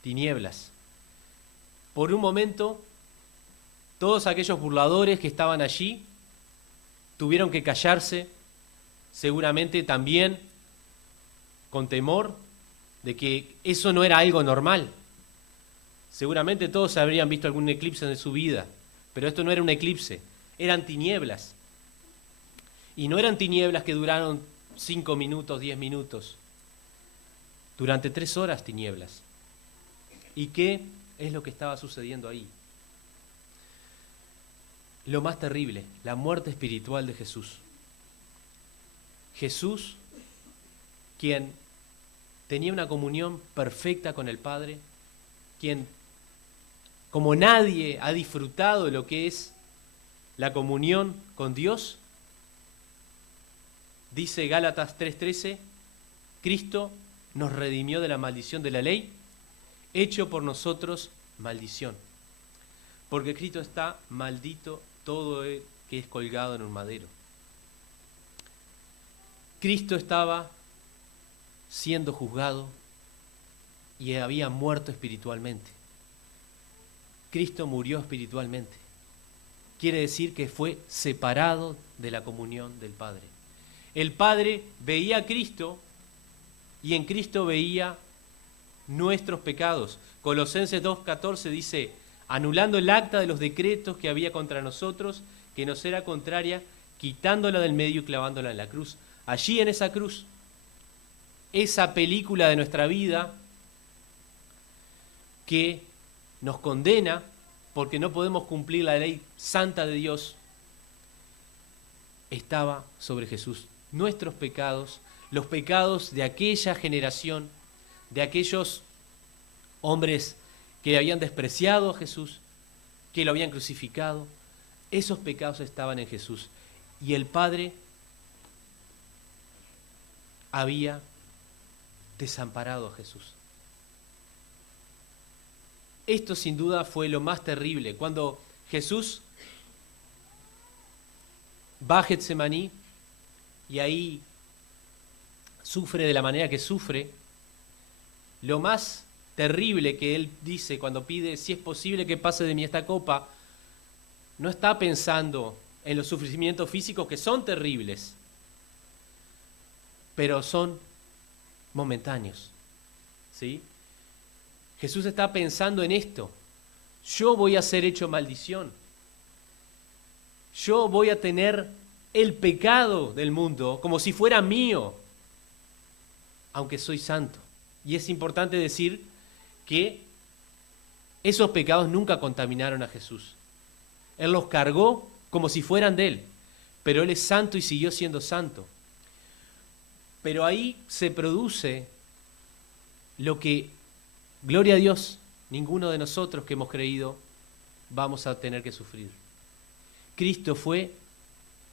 Tinieblas. Por un momento, todos aquellos burladores que estaban allí tuvieron que callarse, seguramente también con temor de que eso no era algo normal. Seguramente todos habrían visto algún eclipse en su vida, pero esto no era un eclipse, eran tinieblas. Y no eran tinieblas que duraron 5 minutos, 10 minutos. Durante 3 horas tinieblas. ¿Y qué es lo que estaba sucediendo ahí? Lo más terrible, la muerte espiritual de Jesús. Jesús, quien tenía una comunión perfecta con el Padre, quien como nadie ha disfrutado de lo que es la comunión con Dios, dice Gálatas 3:13, Cristo nos redimió de la maldición de la ley, hecho por nosotros maldición. Porque Cristo está maldito todo el que es colgado en un madero. Cristo estaba siendo juzgado y había muerto espiritualmente. Cristo murió espiritualmente. Quiere decir que fue separado de la comunión del Padre. El Padre veía a Cristo y en Cristo veía nuestros pecados. Colosenses 2:14 dice, anulando el acta de los decretos que había contra nosotros, que nos era contraria, quitándola del medio y clavándola en la cruz. Allí en esa cruz, esa película de nuestra vida que nos condena porque no podemos cumplir la ley santa de Dios, estaba sobre Jesús. Nuestros pecados, los pecados de aquella generación, de aquellos hombres que habían despreciado a Jesús, que lo habían crucificado, esos pecados estaban en Jesús. Y el Padre había desamparado a Jesús. Esto sin duda fue lo más terrible. Cuando Jesús va a Getsemaní y ahí sufre de la manera que sufre, lo más terrible que él dice cuando pide, si es posible que pase de mí esta copa, no está pensando en los sufrimientos físicos que son terribles, pero son momentáneos, ¿sí? Jesús está pensando en esto: yo voy a ser hecho maldición, yo voy a tener el pecado del mundo como si fuera mío, aunque soy santo. Y es importante decir que esos pecados nunca contaminaron a Jesús. Él los cargó como si fueran de él, pero él es santo y siguió siendo santo. Pero ahí se produce lo que, gloria a Dios, ninguno de nosotros que hemos creído vamos a tener que sufrir. Cristo fue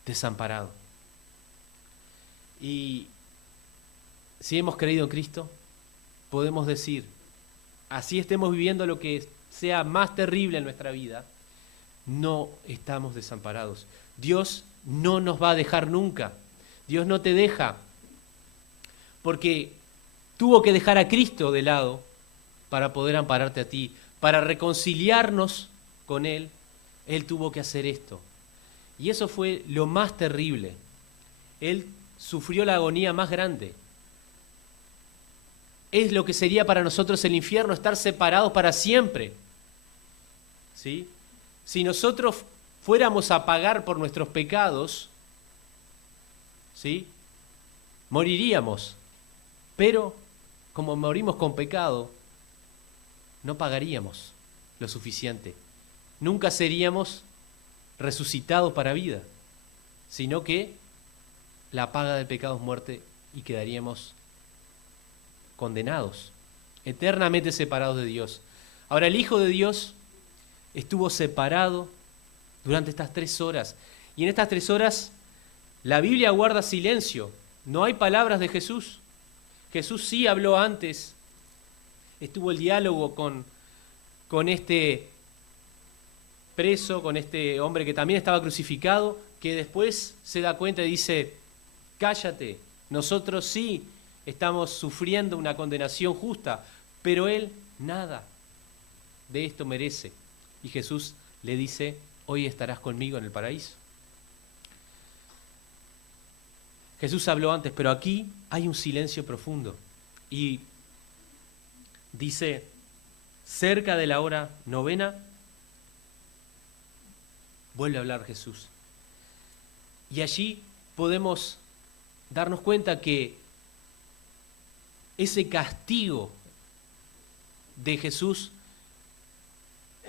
desamparado. Y si hemos creído en Cristo, podemos decir, así estemos viviendo lo que sea más terrible en nuestra vida, no estamos desamparados. Dios no nos va a dejar nunca. Dios no te deja, porque tuvo que dejar a Cristo de lado para poder ampararte a ti, para reconciliarnos con Él. Él tuvo que hacer esto. Y eso fue lo más terrible. Él sufrió la agonía más grande. Es lo que sería para nosotros el infierno, estar separados para siempre. ¿Sí? Si nosotros fuéramos a pagar por nuestros pecados, ¿sí?, moriríamos. Pero como morimos con pecado, no pagaríamos lo suficiente. Nunca seríamos resucitados para vida, sino que la paga del pecado es muerte y quedaríamos condenados, eternamente separados de Dios. Ahora, el Hijo de Dios estuvo separado durante estas 3 horas. Y en estas 3 horas la Biblia guarda silencio. No hay palabras de Jesús. Jesús sí habló antes. Estuvo el diálogo con este preso, con este hombre que también estaba crucificado, que después se da cuenta y dice, cállate, nosotros sí estamos sufriendo una condenación justa, pero él nada de esto merece. Y Jesús le dice, hoy estarás conmigo en el paraíso. Jesús habló antes, pero aquí hay un silencio profundo. Y dice, cerca de la hora 9, vuelve a hablar Jesús. Y allí podemos darnos cuenta que ese castigo de Jesús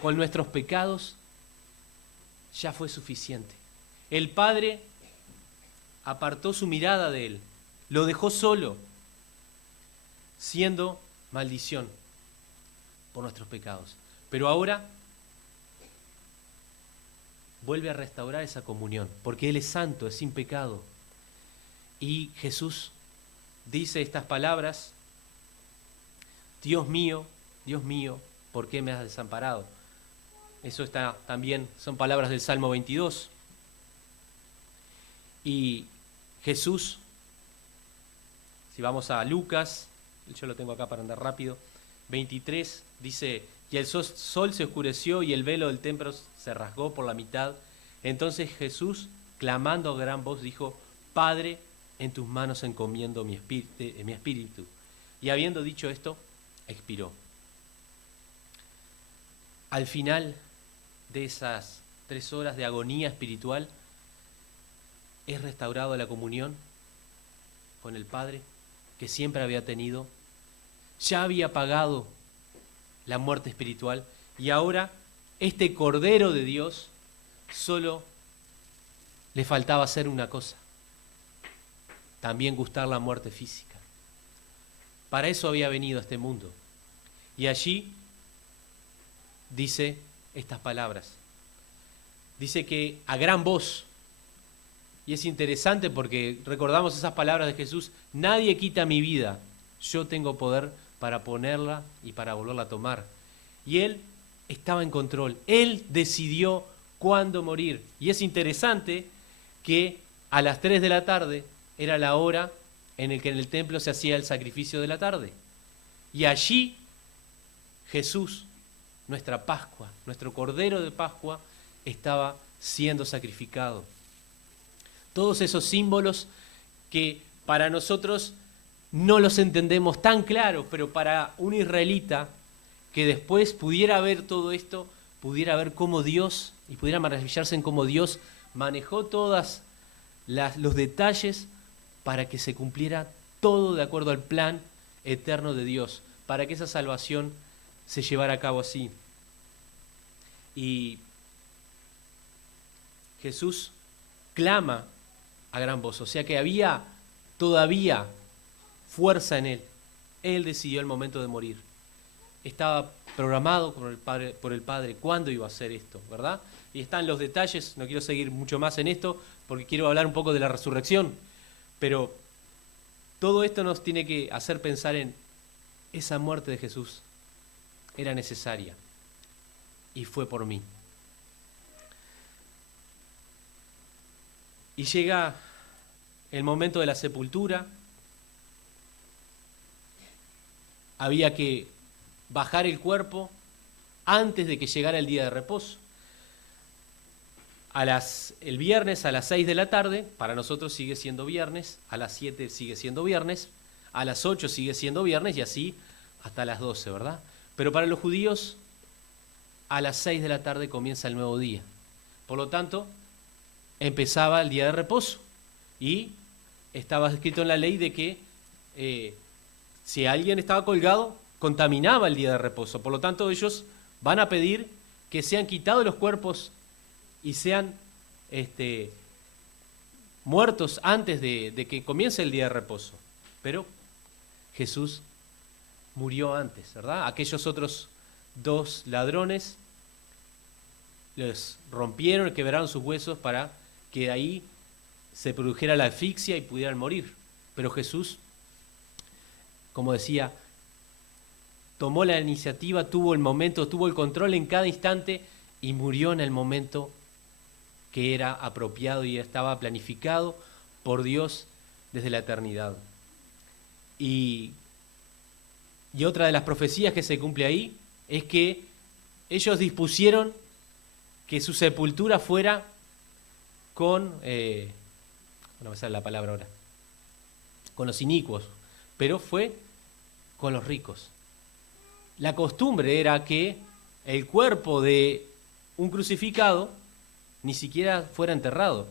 con nuestros pecados ya fue suficiente. El Padre apartó su mirada de él, lo dejó solo, siendo maldición por nuestros pecados. Pero ahora vuelve a restaurar esa comunión, porque Él es santo, es sin pecado. Y Jesús dice estas palabras, Dios mío, ¿por qué me has desamparado? Eso está también, son palabras del Salmo 22. Y Jesús, si vamos a Lucas, yo lo tengo acá para andar rápido, 23, dice, y el sol se oscureció y el velo del templo se rasgó por la mitad. Entonces Jesús, clamando a gran voz, dijo, Padre, en tus manos encomiendo mi espíritu. Y habiendo dicho esto, expiró. Al final de esas 3 horas de agonía espiritual, es restaurada la comunión con el Padre que siempre había tenido. Ya había pagado la muerte espiritual, y ahora este Cordero de Dios solo le faltaba hacer una cosa: también gustar la muerte física. Para eso había venido a este mundo. Y allí dice estas palabras. Dice que a gran voz, y es interesante porque recordamos esas palabras de Jesús: nadie quita mi vida, yo tengo poder para ponerla y para volverla a tomar. Y Él estaba en control, Él decidió cuándo morir. Y es interesante que a las 3 de la tarde era la hora en la que en el templo se hacía el sacrificio de la tarde. Y allí Jesús, nuestra Pascua, nuestro Cordero de Pascua, estaba siendo sacrificado. Todos esos símbolos que para nosotros no los entendemos tan claro, pero para un israelita que después pudiera ver todo esto, pudiera ver cómo Dios, y pudiera maravillarse en cómo Dios manejó todos los detalles para que se cumpliera todo de acuerdo al plan eterno de Dios, para que esa salvación se llevara a cabo así. Y Jesús clama a gran voz, o sea que había todavía fuerza en Él. Él decidió el momento de morir. Estaba programado por el Padre cuándo iba a hacer esto, ¿verdad? Y están los detalles, no quiero seguir mucho más en esto porque quiero hablar un poco de la resurrección, pero todo esto nos tiene que hacer pensar en esa muerte de Jesús. Era necesaria y fue por mí. Y llega el momento de la sepultura. Había que bajar el cuerpo antes de que llegara el día de reposo. El viernes a las 6 de la tarde, para nosotros sigue siendo viernes, a las 7 sigue siendo viernes, a las 8 sigue siendo viernes y así hasta las 12, ¿verdad? Pero para los judíos, a las 6 de la tarde comienza el nuevo día. Por lo tanto, empezaba el día de reposo y estaba escrito en la ley de que si alguien estaba colgado, contaminaba el día de reposo. Por lo tanto, ellos van a pedir que sean quitados los cuerpos y sean muertos antes de que comience el día de reposo. Pero Jesús murió antes, ¿verdad? Aquellos otros 2 ladrones les rompieron, quebraron sus huesos para que ahí se produjera la asfixia y pudieran morir. Pero Jesús, como decía, tomó la iniciativa, tuvo el momento, tuvo el control en cada instante y murió en el momento que era apropiado y estaba planificado por Dios desde la eternidad. Y otra de las profecías que se cumple ahí es que ellos dispusieron que su sepultura fuera con, no me sale la palabra ahora, con los inicuos, pero fue con los ricos. La costumbre era que el cuerpo de un crucificado ni siquiera fuera enterrado.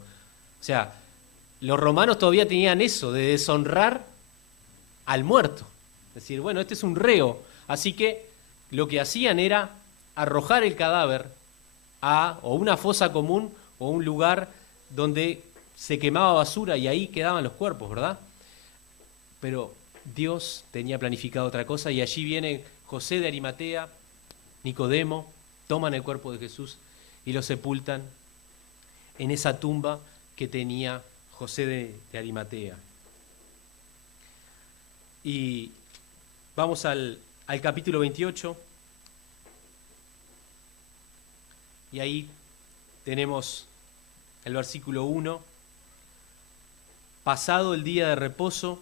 O sea, los romanos todavía tenían eso de deshonrar al muerto. Es decir, bueno, este es un reo, así que lo que hacían era arrojar el cadáver a o una fosa común o un lugar donde se quemaba basura y ahí quedaban los cuerpos, ¿verdad? Pero Dios tenía planificado otra cosa y allí viene José de Arimatea, Nicodemo, toman el cuerpo de Jesús y lo sepultan en esa tumba que tenía José de Arimatea. Y vamos al capítulo 28 y ahí tenemos el versículo 1. Pasado el día de reposo,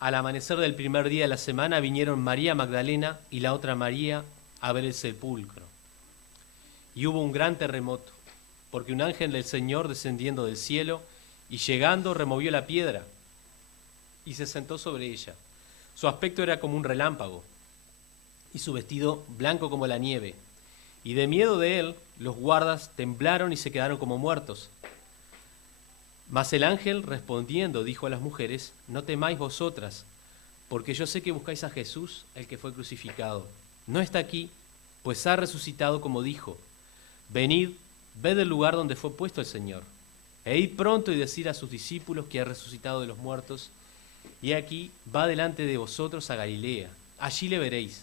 al amanecer del primer día de la semana vinieron María Magdalena y la otra María a ver el sepulcro. Y hubo un gran terremoto, porque un ángel del Señor descendiendo del cielo y llegando removió la piedra y se sentó sobre ella. Su aspecto era como un relámpago y su vestido blanco como la nieve. Y de miedo de él, los guardas temblaron y se quedaron como muertos. Mas el ángel respondiendo dijo a las mujeres: no temáis vosotras, porque yo sé que buscáis a Jesús, el que fue crucificado. no está aquí, pues ha resucitado como dijo. Venid, ved el lugar donde fue puesto el Señor, e id pronto y decid a sus discípulos que ha resucitado de los muertos, y aquí va delante de vosotros a Galilea, allí le veréis.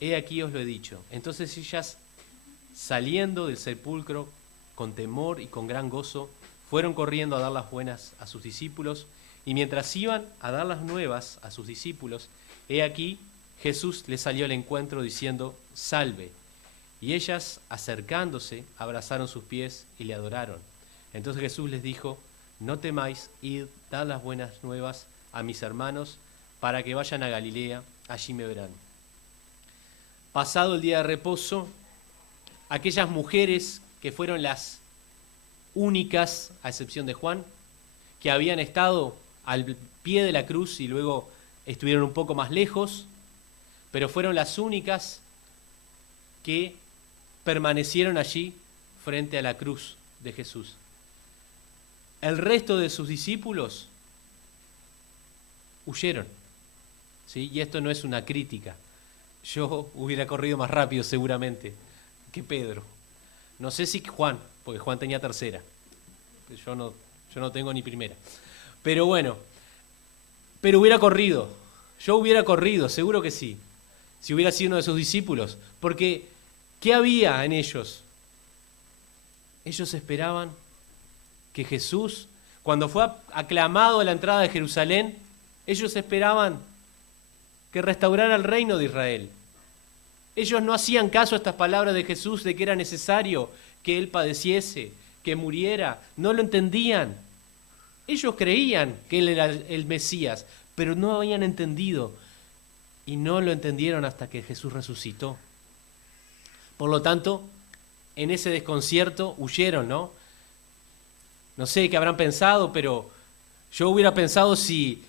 He aquí os lo he dicho. Entonces ellas, saliendo del sepulcro con temor y con gran gozo, fueron corriendo a dar las buenas a sus discípulos, y mientras iban a dar las nuevas a sus discípulos, he aquí Jesús les salió al encuentro diciendo, salve. Y ellas, acercándose, abrazaron sus pies y le adoraron. Entonces Jesús les dijo, no temáis, id, dad las buenas nuevas a mis hermanos, para que vayan a Galilea, allí me verán. Pasado el día de reposo, aquellas mujeres que fueron las únicas, a excepción de Juan, que habían estado al pie de la cruz y luego estuvieron un poco más lejos, pero fueron las únicas que permanecieron allí frente a la cruz de Jesús. El resto de sus discípulos huyeron, ¿sí? Y esto no es una crítica. Yo hubiera corrido más rápido seguramente que Pedro. No sé si Juan, porque Juan tenía tercera. Yo no tengo ni primera. Pero bueno, pero hubiera corrido. Yo hubiera corrido, seguro que sí. Si hubiera sido uno de sus discípulos. Porque, ¿qué había en ellos? Ellos esperaban que Jesús, cuando fue aclamado a la entrada de Jerusalén, ellos esperaban que restaurara el reino de Israel. Ellos no hacían caso a estas palabras de Jesús de que era necesario que Él padeciese, que muriera. No lo entendían. Ellos creían que Él era el Mesías, pero no habían entendido. Y no lo entendieron hasta que Jesús resucitó. Por lo tanto, en ese desconcierto huyeron, ¿no? No sé qué habrán pensado, pero yo hubiera pensado si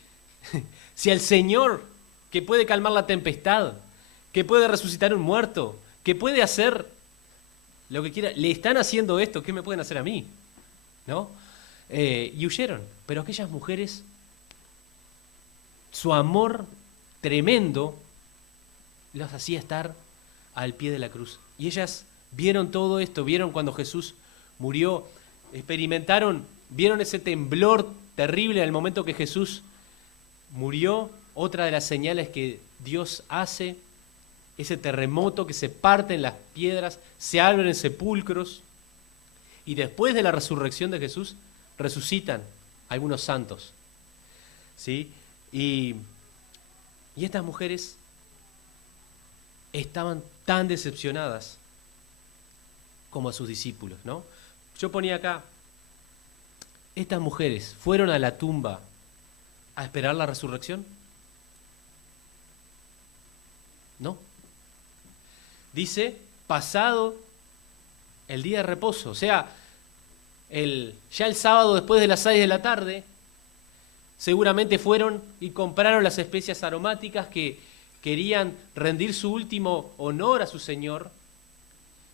al Señor, que puede calmar la tempestad, que puede resucitar un muerto, que puede hacer lo que quiera, le están haciendo esto, ¿qué me pueden hacer a mí? ¿No? Y huyeron. Pero aquellas mujeres, su amor tremendo los hacía estar al pie de la cruz. Y ellas vieron todo esto, vieron cuando Jesús murió, experimentaron, vieron ese temblor terrible en el momento que Jesús murió. Otra de las señales que Dios hace, ese terremoto que se parten las piedras, se abren sepulcros, y después de la resurrección de Jesús, resucitan algunos santos, ¿sí? Y estas mujeres estaban tan decepcionadas como a sus discípulos, ¿no? Yo ponía acá, estas mujeres fueron a la tumba a esperar la resurrección. No. Dice, pasado el día de reposo, o sea, ya el sábado después de las 6 de la tarde, seguramente fueron y compraron las especias aromáticas que querían rendir su último honor a su Señor,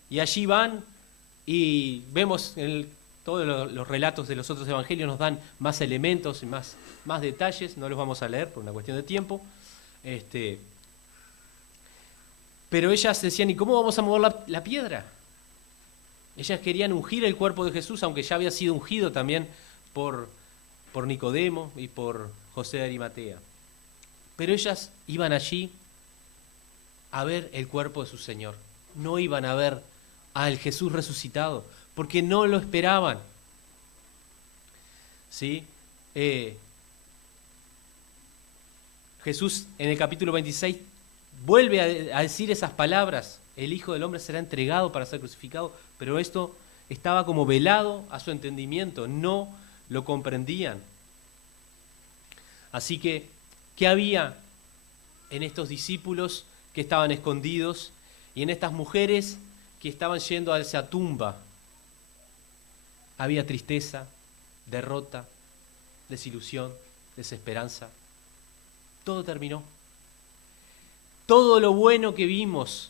y allí van y vemos todos los relatos de los otros evangelios nos dan más elementos y más detalles, no los vamos a leer por una cuestión de tiempo, pero ellas decían, ¿y cómo vamos a mover la piedra? Ellas querían ungir el cuerpo de Jesús, aunque ya había sido ungido también por Nicodemo y por José de Arimatea. Pero ellas iban allí a ver el cuerpo de su Señor. No iban a ver al Jesús resucitado, porque no lo esperaban. ¿Sí? Jesús en el capítulo 26 vuelve a decir esas palabras, el Hijo del Hombre será entregado para ser crucificado, pero esto estaba como velado a su entendimiento, no lo comprendían. Así que, ¿qué había en estos discípulos que estaban escondidos y en estas mujeres que estaban yendo a esa tumba? Había tristeza, derrota, desilusión, desesperanza. Todo terminó. Todo lo bueno que vimos,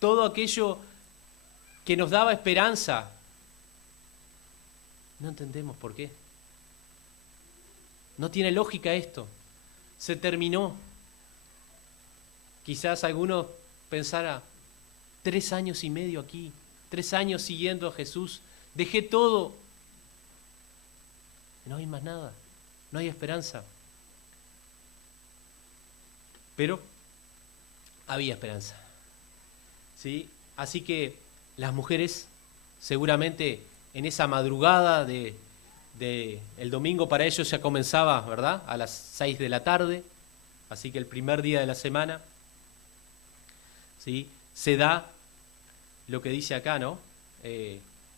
todo aquello que nos daba esperanza, no entendemos por qué. No tiene lógica esto. Se terminó. Quizás alguno pensara, 3 años y medio aquí, 3 años siguiendo a Jesús, dejé todo. No hay más nada, no hay esperanza. Pero había esperanza, ¿sí? Así que las mujeres, seguramente en esa madrugada de el domingo para ellos ya comenzaba, ¿verdad?, a las 6 de la tarde, así que el primer día de la semana, ¿sí?, se da lo que dice acá, ¿no?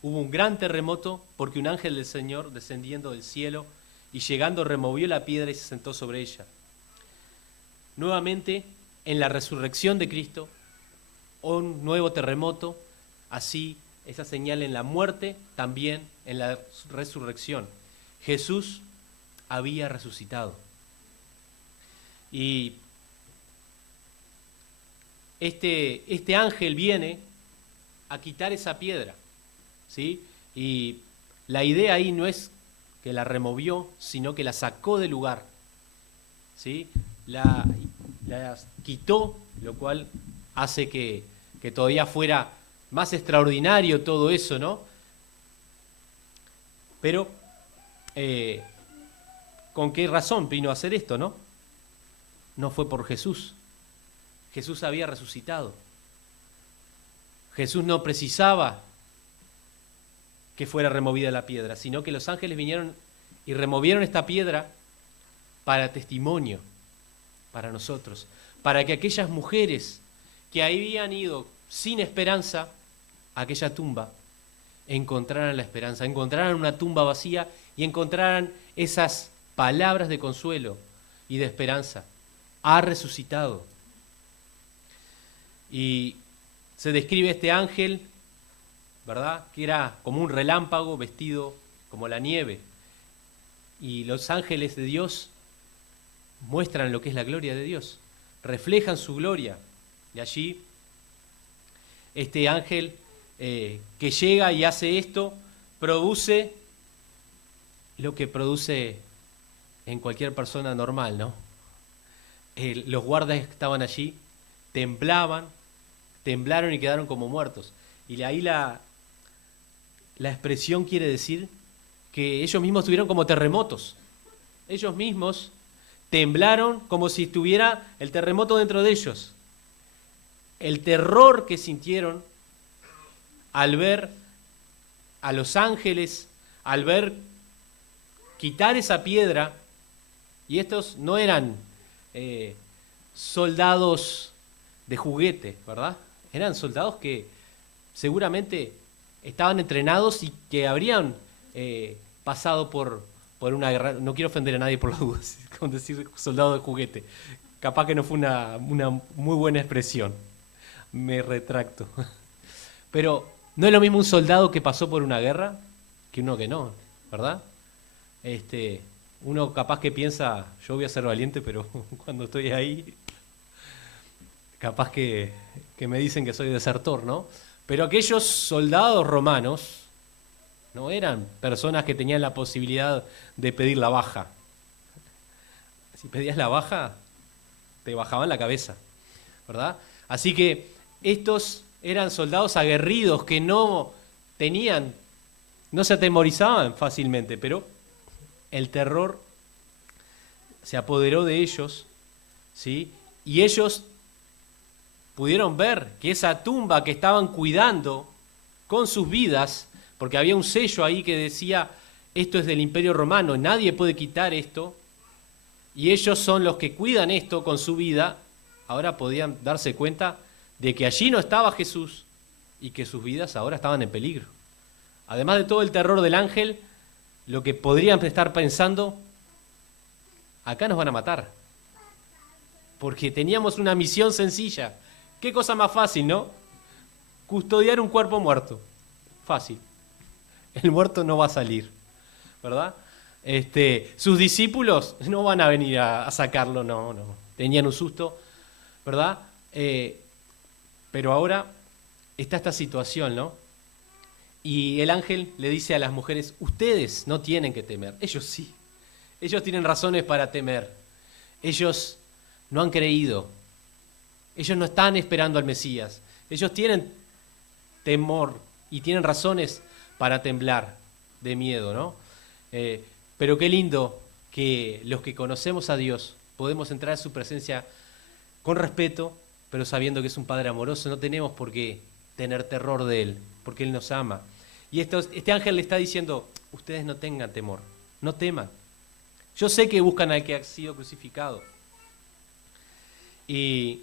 Hubo un gran terremoto porque un ángel del Señor, descendiendo del cielo y llegando, removió la piedra y se sentó sobre ella. Nuevamente, en la resurrección de Cristo, un nuevo terremoto, así esa señal en la muerte, también en la resurrección. Jesús había resucitado. Y este ángel viene a quitar esa piedra, ¿sí? Y la idea ahí no es que la removió, sino que la sacó del lugar, ¿sí? La quitó, lo cual hace que todavía fuera más extraordinario todo eso, ¿no? Pero, ¿con qué razón vino a hacer esto, no? No fue por Jesús. Jesús había resucitado. Jesús no precisaba que fuera removida la piedra, sino que los ángeles vinieron y removieron esta piedra para testimonio, para nosotros, para que aquellas mujeres que habían ido sin esperanza a aquella tumba, encontraran la esperanza, encontraran una tumba vacía y encontraran esas palabras de consuelo y de esperanza. Ha resucitado. Y se describe este ángel, ¿verdad?, que era como un relámpago vestido como la nieve. Y los ángeles de Dios muestran lo que es la gloria de Dios, reflejan su gloria. Y allí este ángel que llega y hace esto, produce lo que produce en cualquier persona normal, ¿no? Los guardas que estaban allí temblaron y quedaron como muertos. Y ahí la expresión quiere decir que ellos mismos tuvieron como terremotos. Ellos mismos temblaron como si estuviera el terremoto dentro de ellos. El terror que sintieron al ver a los ángeles, al ver quitar esa piedra, y estos no eran soldados de juguete, ¿verdad? Eran soldados que seguramente estaban entrenados y que habrían pasado por una guerra. No quiero ofender a nadie por las dudas con decir soldado de juguete. Capaz que no fue una muy buena expresión. Me retracto. Pero no es lo mismo un soldado que pasó por una guerra que uno que no, ¿verdad? Uno capaz que piensa, yo voy a ser valiente, pero cuando estoy ahí, capaz que me dicen que soy desertor, ¿no? Pero aquellos soldados romanos no eran personas que tenían la posibilidad de pedir la baja. Si pedías la baja, te bajaban la cabeza, ¿verdad? Así que estos eran soldados aguerridos que no se atemorizaban fácilmente, pero el terror se apoderó de ellos, ¿sí? Y ellos pudieron ver que esa tumba que estaban cuidando con sus vidas, porque había un sello ahí que decía, esto es del Imperio Romano, nadie puede quitar esto, y ellos son los que cuidan esto con su vida, ahora podían darse cuenta de que allí no estaba Jesús y que sus vidas ahora estaban en peligro. Además de todo el terror del ángel, lo que podrían estar pensando, acá nos van a matar, porque teníamos una misión sencilla. ¿Qué cosa más fácil, no? Custodiar un cuerpo muerto. Fácil. El muerto no va a salir, ¿verdad? Sus discípulos no van a venir a sacarlo, no. Tenían un susto, ¿verdad? Pero ahora está esta situación, ¿no? Y el ángel le dice a las mujeres, ustedes no tienen que temer. Ellos sí. Ellos tienen razones para temer. Ellos no han creído Ellos no están esperando al Mesías. Ellos tienen temor y tienen razones para temblar de miedo, ¿no? Pero qué lindo que los que conocemos a Dios podemos entrar a su presencia con respeto, pero sabiendo que es un Padre amoroso. No tenemos por qué tener terror de Él, porque Él nos ama. Y este ángel le está diciendo, ustedes no tengan temor, no teman. Yo sé que buscan al que ha sido crucificado. Y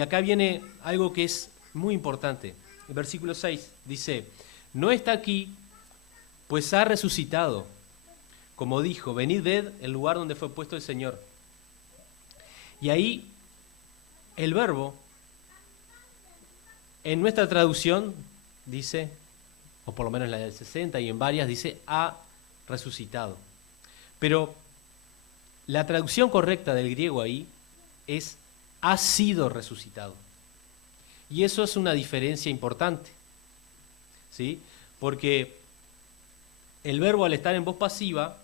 acá viene algo que es muy importante. El versículo 6 dice, no está aquí, pues ha resucitado. Como dijo, venid, ved el lugar donde fue puesto el Señor. Y ahí el verbo, en nuestra traducción, dice, o por lo menos la del 60 y en varias, dice, ha resucitado. Pero la traducción correcta del griego ahí es, ha sido resucitado. Y eso es una diferencia importante, ¿sí? Porque el verbo, al estar en voz pasiva,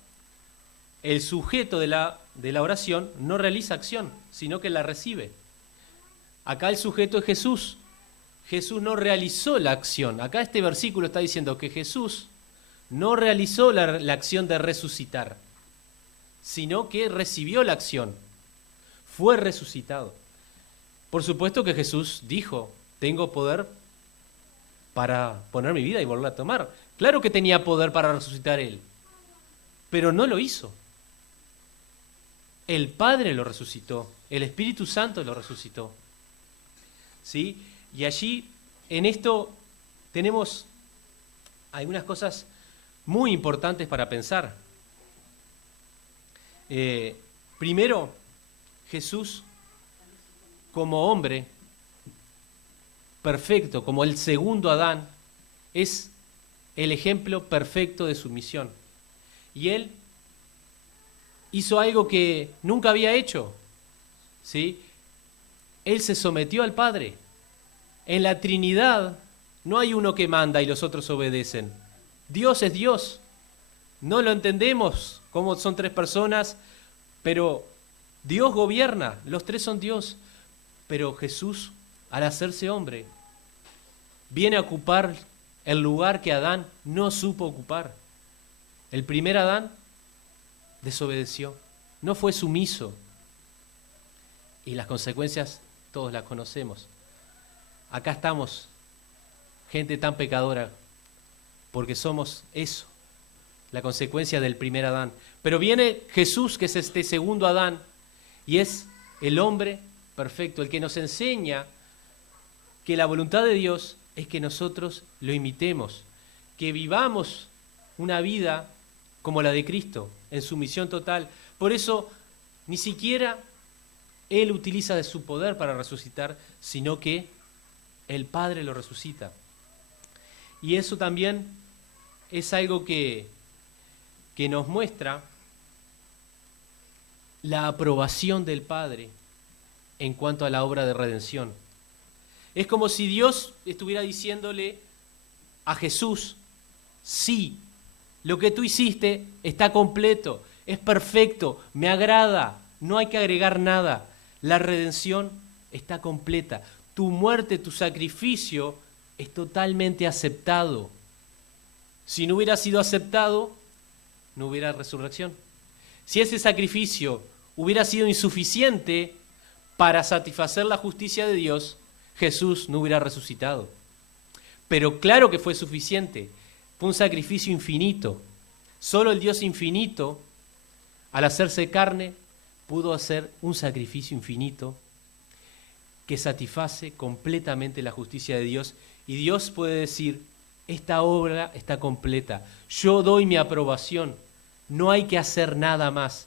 el sujeto de la oración no realiza acción, sino que la recibe. Acá el sujeto es Jesús. Jesús no realizó la acción. Acá este versículo está diciendo que Jesús no realizó la acción de resucitar, sino que recibió la acción. Fue resucitado. Por supuesto que Jesús dijo, tengo poder para poner mi vida y volverla a tomar. Claro que tenía poder para resucitar Él, pero no lo hizo. El Padre lo resucitó, el Espíritu Santo lo resucitó. ¿Sí? Y allí, en esto, tenemos algunas cosas muy importantes para pensar. Primero, Jesús, como hombre perfecto, como el segundo Adán, es el ejemplo perfecto de sumisión. Y Él hizo algo que nunca había hecho, ¿sí? Él se sometió al Padre. En la Trinidad no hay uno que manda y los otros obedecen. Dios es Dios. No lo entendemos cómo son tres personas, pero Dios gobierna, los tres son Dios. Pero Jesús, al hacerse hombre, viene a ocupar el lugar que Adán no supo ocupar. El primer Adán desobedeció, no fue sumiso. Y las consecuencias todos las conocemos. Acá estamos, gente tan pecadora, porque somos eso, la consecuencia del primer Adán. Pero viene Jesús, que es este segundo Adán, y es el hombre perfecto, el que nos enseña que la voluntad de Dios es que nosotros lo imitemos, que vivamos una vida como la de Cristo, en sumisión total. Por eso, ni siquiera Él utiliza de su poder para resucitar, sino que el Padre lo resucita. Y eso también es algo que nos muestra la aprobación del Padre en cuanto a la obra de redención. Es como si Dios estuviera diciéndole a Jesús, sí, lo que tú hiciste está completo, es perfecto, me agrada, no hay que agregar nada. La redención está completa. Tu muerte, tu sacrificio es totalmente aceptado. Si no hubiera sido aceptado, no hubiera resurrección. Si ese sacrificio hubiera sido insuficiente para satisfacer la justicia de Dios, Jesús no hubiera resucitado. Pero claro que fue suficiente. Fue un sacrificio infinito. Solo el Dios infinito, al hacerse carne, pudo hacer un sacrificio infinito que satisface completamente la justicia de Dios. Y Dios puede decir, esta obra está completa. Yo doy mi aprobación. No hay que hacer nada más.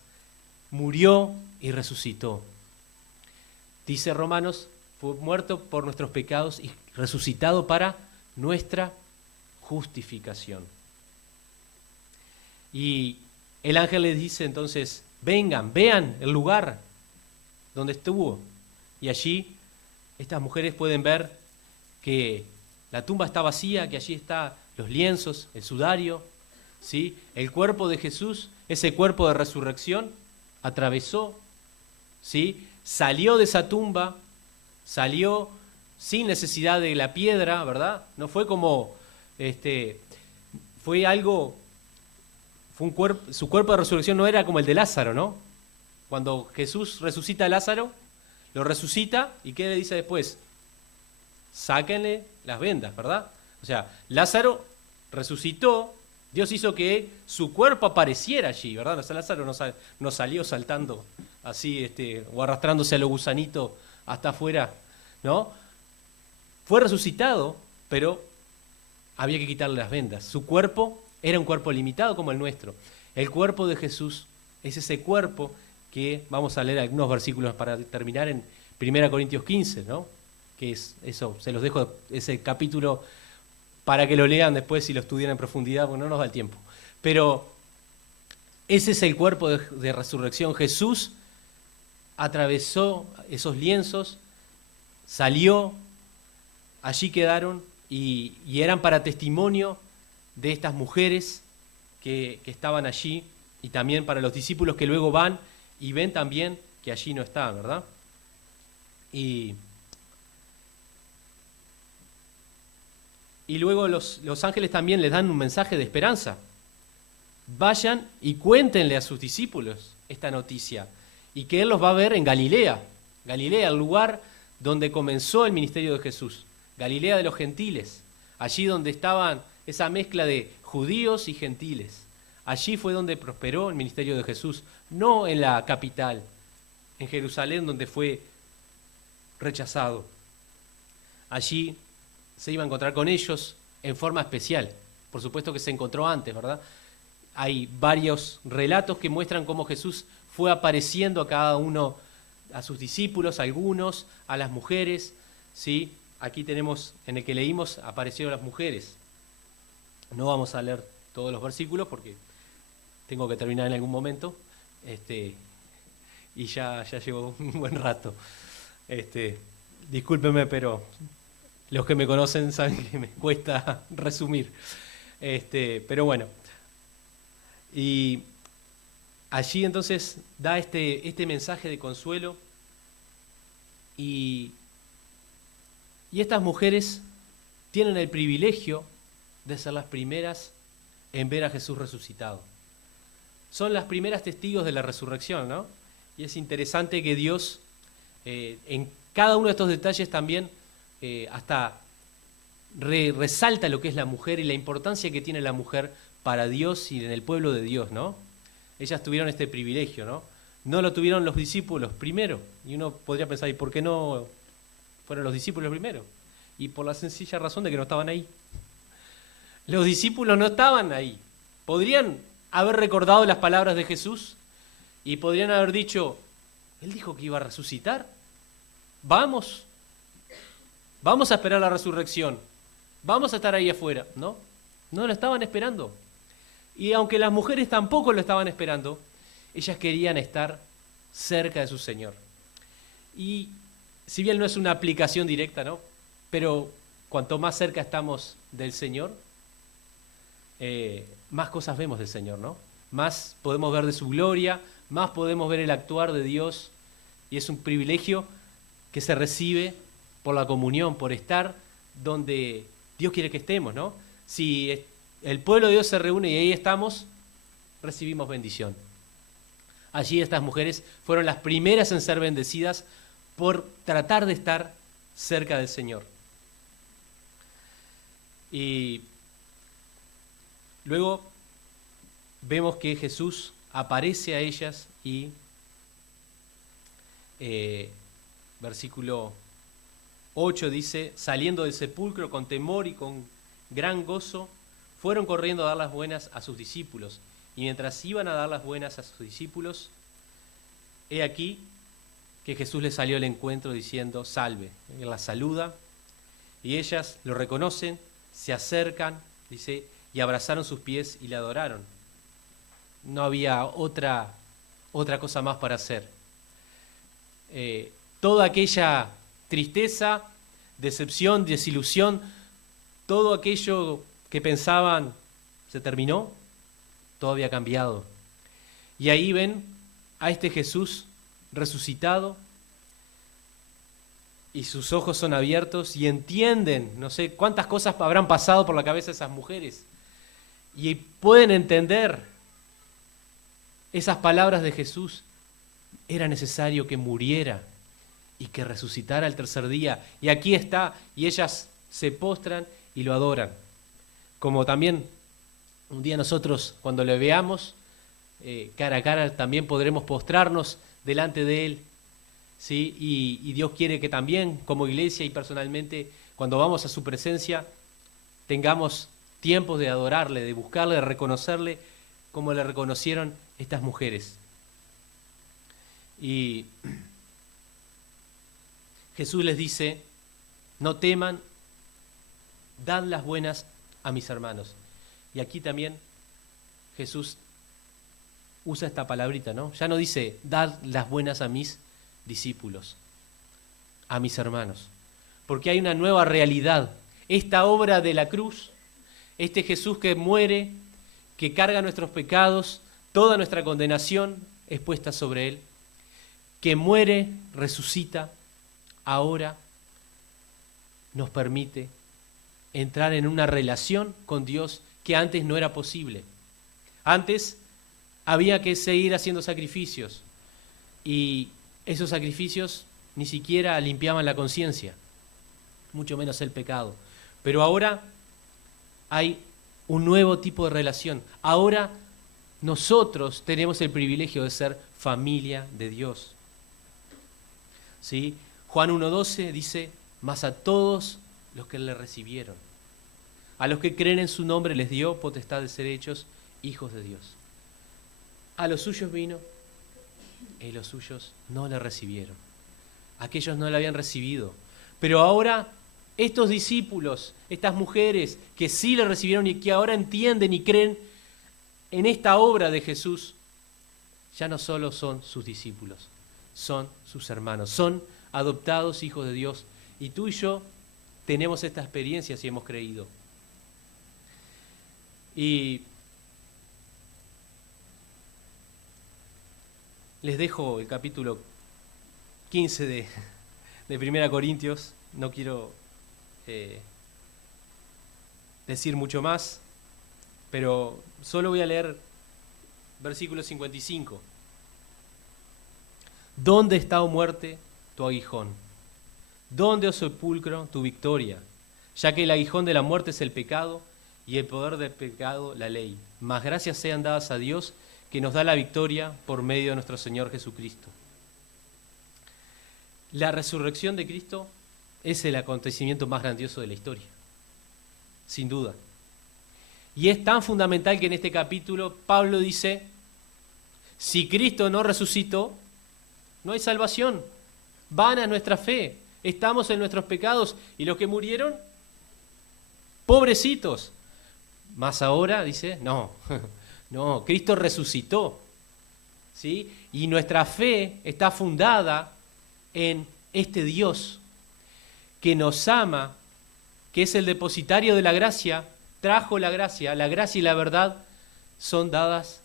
Murió y resucitó. Dice Romanos, fue muerto por nuestros pecados y resucitado para nuestra justificación. Y el ángel les dice entonces, vengan, vean el lugar donde estuvo. Y allí estas mujeres pueden ver que la tumba está vacía, que allí están los lienzos, el sudario, ¿sí? El cuerpo de Jesús, ese cuerpo de resurrección, atravesó, ¿sí? salió de esa tumba, salió sin necesidad de la piedra, ¿verdad? No fue como, fue algo, su cuerpo de resurrección no era como el de Lázaro, ¿no? Cuando Jesús resucita a Lázaro, lo resucita, ¿y qué le dice después? Sáquenle las vendas, ¿verdad? O sea, Lázaro resucitó, Dios hizo que su cuerpo apareciera allí, ¿verdad? O sea, Lázaro no salió saltando así, o arrastrándose a los gusanitos hasta afuera, ¿no? Fue resucitado, pero había que quitarle las vendas. Su cuerpo era un cuerpo limitado como el nuestro. El cuerpo de Jesús es ese cuerpo que vamos a leer algunos versículos para terminar en 1 Corintios 15, ¿no? Que es eso, se los dejo ese capítulo para que lo lean después si lo estudian en profundidad, porque no nos da el tiempo. Pero ese es el cuerpo de resurrección. Jesús atravesó esos lienzos, salió, allí quedaron y eran para testimonio de estas mujeres que estaban allí y también para los discípulos que luego van y ven también que allí no estaban, ¿verdad? Y luego los ángeles también les dan un mensaje de esperanza. Vayan y cuéntenle a sus discípulos esta noticia y que Él los va a ver en Galilea. Galilea, el lugar donde comenzó el ministerio de Jesús. Galilea de los gentiles, allí donde estaban esa mezcla de judíos y gentiles. Allí fue donde prosperó el ministerio de Jesús, no en la capital, en Jerusalén, donde fue rechazado. Allí se iba a encontrar con ellos en forma especial. Por supuesto que se encontró antes, ¿verdad? Hay varios relatos que muestran cómo Jesús fue apareciendo a cada uno, a sus discípulos, a algunos, a las mujeres, ¿sí? Aquí tenemos, en el que leímos, aparecieron las mujeres. No vamos a leer todos los versículos porque tengo que terminar en algún momento, y ya llevo un buen rato. Discúlpenme, pero los que me conocen saben que me cuesta resumir. Pero bueno. Y allí entonces da este mensaje de consuelo y estas mujeres tienen el privilegio de ser las primeras en ver a Jesús resucitado. Son las primeras testigos de la resurrección, ¿no? Y es interesante que Dios, en cada uno de estos detalles también, hasta resalta lo que es la mujer y la importancia que tiene la mujer para Dios y en el pueblo de Dios, ¿no? Ellas tuvieron este privilegio, ¿no? No lo tuvieron los discípulos primero. Y uno podría pensar, ¿y por qué no fueron los discípulos primero? Y por la sencilla razón de que no estaban ahí. Los discípulos no estaban ahí. Podrían haber recordado las palabras de Jesús y podrían haber dicho, Él dijo que iba a resucitar. Vamos a esperar la resurrección. Vamos a estar ahí afuera. No lo estaban esperando. Y aunque las mujeres tampoco lo estaban esperando, ellas querían estar cerca de su Señor. Y si bien no es una aplicación directa, ¿no? Pero cuanto más cerca estamos del Señor, más cosas vemos del Señor, ¿no? Más podemos ver de su gloria, más podemos ver el actuar de Dios, y es un privilegio que se recibe por la comunión, por estar donde Dios quiere que estemos, ¿no? Si el pueblo de Dios se reúne y ahí estamos, recibimos bendición. Allí estas mujeres fueron las primeras en ser bendecidas por tratar de estar cerca del Señor. Y luego vemos que Jesús aparece a ellas y versículo 8 dice, saliendo del sepulcro con temor y con gran gozo, fueron corriendo a dar las buenas a sus discípulos. Y mientras iban a dar las buenas a sus discípulos, he aquí que Jesús les salió al encuentro diciendo, salve. Él las saluda y ellas lo reconocen, se acercan, dice, y abrazaron sus pies y le adoraron. No había otra cosa más para hacer. Toda aquella tristeza, decepción, desilusión, todo aquello que pensaban se terminó, todo había cambiado. Y ahí ven a este Jesús resucitado, y sus ojos son abiertos y entienden, no sé cuántas cosas habrán pasado por la cabeza de esas mujeres, y pueden entender esas palabras de Jesús. Era necesario que muriera y que resucitara el tercer día, y aquí está, y ellas se postran y lo adoran. Como también un día nosotros, cuando le veamos cara a cara, también podremos postrarnos delante de Él, ¿sí? Y Dios quiere que también, como iglesia y personalmente, cuando vamos a su presencia, tengamos tiempos de adorarle, de buscarle, de reconocerle, como le reconocieron estas mujeres. Y Jesús les dice: no teman, dad las buenas a mis hermanos. Y aquí también Jesús usa esta palabrita, ¿no? Ya no dice dad las buenas a mis discípulos, a mis hermanos, porque hay una nueva realidad. Esta obra de la cruz, este Jesús que muere, que carga nuestros pecados, toda nuestra condenación es puesta sobre Él, que muere, resucita, ahora nos permite entrar en una relación con Dios que antes no era posible. Antes había que seguir haciendo sacrificios, y esos sacrificios ni siquiera limpiaban la conciencia, mucho menos el pecado. Pero ahora hay un nuevo tipo de relación. Ahora nosotros tenemos el privilegio de ser familia de Dios, ¿sí? Juan 1:12 dice: mas a todos los que le recibieron, a los que creen en su nombre, les dio potestad de ser hechos hijos de Dios. A los suyos vino y los suyos no le recibieron. Aquellos no le habían recibido. Pero ahora estos discípulos, estas mujeres que sí le recibieron y que ahora entienden y creen en esta obra de Jesús, ya no solo son sus discípulos, son sus hermanos, son adoptados hijos de Dios. Y tú y yo tenemos esta experiencia si hemos creído. Y les dejo el capítulo 15 de 1 Corintios. No quiero decir mucho más, pero solo voy a leer versículo 55. ¿Dónde está, oh muerte, tu aguijón? ¿Dónde, oh sepulcro, tu victoria? Ya que el aguijón de la muerte es el pecado, y el poder del pecado la ley. Mas gracias sean dadas a Dios, que nos da la victoria por medio de nuestro Señor Jesucristo. La resurrección de Cristo es el acontecimiento más grandioso de la historia, sin duda. Y es tan fundamental que en este capítulo Pablo dice: si Cristo no resucitó, no hay salvación. Vana es nuestra fe, estamos en nuestros pecados, y los que murieron, pobrecitos. Mas ahora dice, no, Cristo resucitó, ¿sí? Y nuestra fe está fundada en este Dios que nos ama, que es el depositario de la gracia, trajo la gracia y la verdad son dadas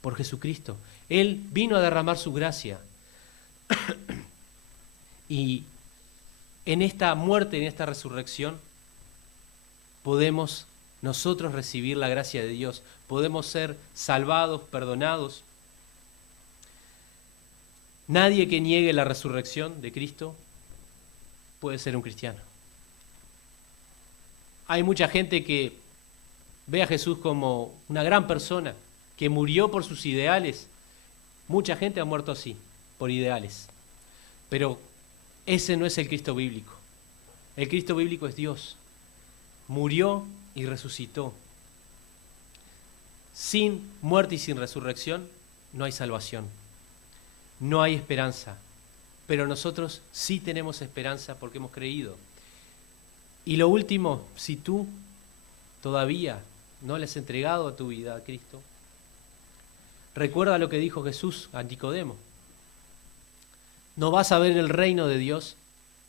por Jesucristo. Él vino a derramar su gracia. Y en esta muerte, en esta resurrección, podemos nosotros recibir la gracia de Dios, podemos ser salvados, perdonados. Nadie que niegue la resurrección de Cristo puede ser un cristiano. Hay mucha gente que ve a Jesús como una gran persona, que murió por sus ideales. Mucha gente ha muerto así, por ideales. Pero ese no es el Cristo bíblico. El Cristo bíblico es Dios. Murió y resucitó. Sin muerte y sin resurrección no hay salvación, no hay esperanza. Pero nosotros sí tenemos esperanza porque hemos creído. Y lo último, si tú todavía no le has entregado a tu vida a Cristo, recuerda lo que dijo Jesús a Nicodemo: no vas a ver el reino de Dios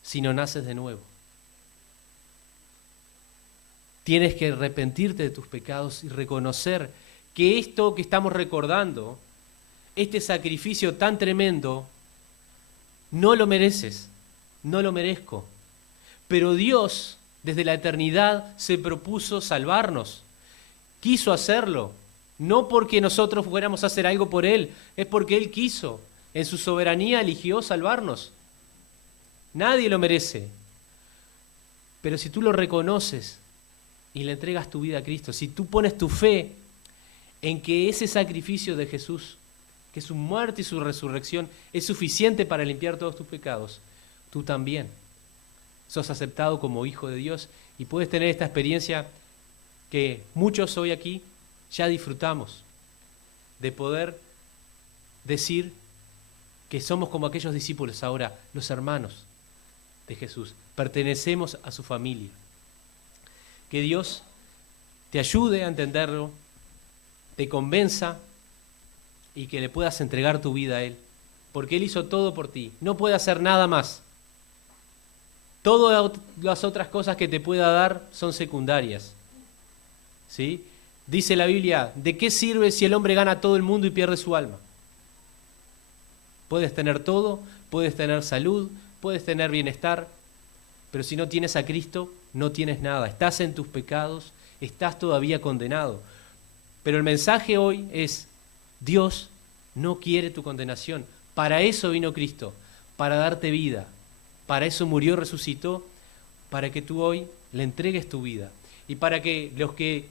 si no naces de nuevo. Tienes que arrepentirte de tus pecados y reconocer que esto que estamos recordando, este sacrificio tan tremendo, no lo mereces. no lo merezco. Pero Dios, desde la eternidad, se propuso salvarnos. Quiso hacerlo. No porque nosotros fuéramos a hacer algo por Él, es porque Él quiso. En su soberanía eligió salvarnos. Nadie lo merece. Pero si tú lo reconoces y le entregas tu vida a Cristo, si tú pones tu fe en que ese sacrificio de Jesús, que su muerte y su resurrección es suficiente para limpiar todos tus pecados, tú también sos aceptado como hijo de Dios y puedes tener esta experiencia que muchos hoy aquí ya disfrutamos, de poder decir que somos como aquellos discípulos ahora, los hermanos de Jesús, pertenecemos a su familia. Que Dios te ayude a entenderlo, te convenza y que le puedas entregar tu vida a Él, porque Él hizo todo por ti, no puede hacer nada más. Todas las otras cosas que te pueda dar son secundarias, ¿sí? Dice la Biblia, ¿de qué sirve si el hombre gana todo el mundo y pierde su alma? Puedes tener todo, puedes tener salud, puedes tener bienestar, pero si no tienes a Cristo, no tienes nada. Estás en tus pecados, estás todavía condenado. Pero el mensaje hoy es, Dios no quiere tu condenación. Para eso vino Cristo, para darte vida. Para eso murió, resucitó, para que tú hoy le entregues tu vida. Y para que los que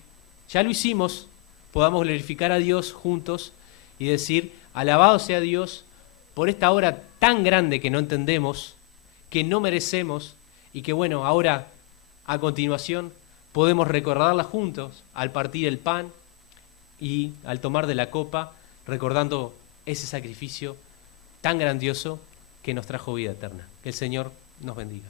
ya lo hicimos, podamos glorificar a Dios juntos y decir, alabado sea Dios por esta obra tan grande que no entendemos, que no merecemos, y que bueno, ahora a continuación podemos recordarla juntos al partir el pan y al tomar de la copa, recordando ese sacrificio tan grandioso que nos trajo vida eterna. Que el Señor nos bendiga.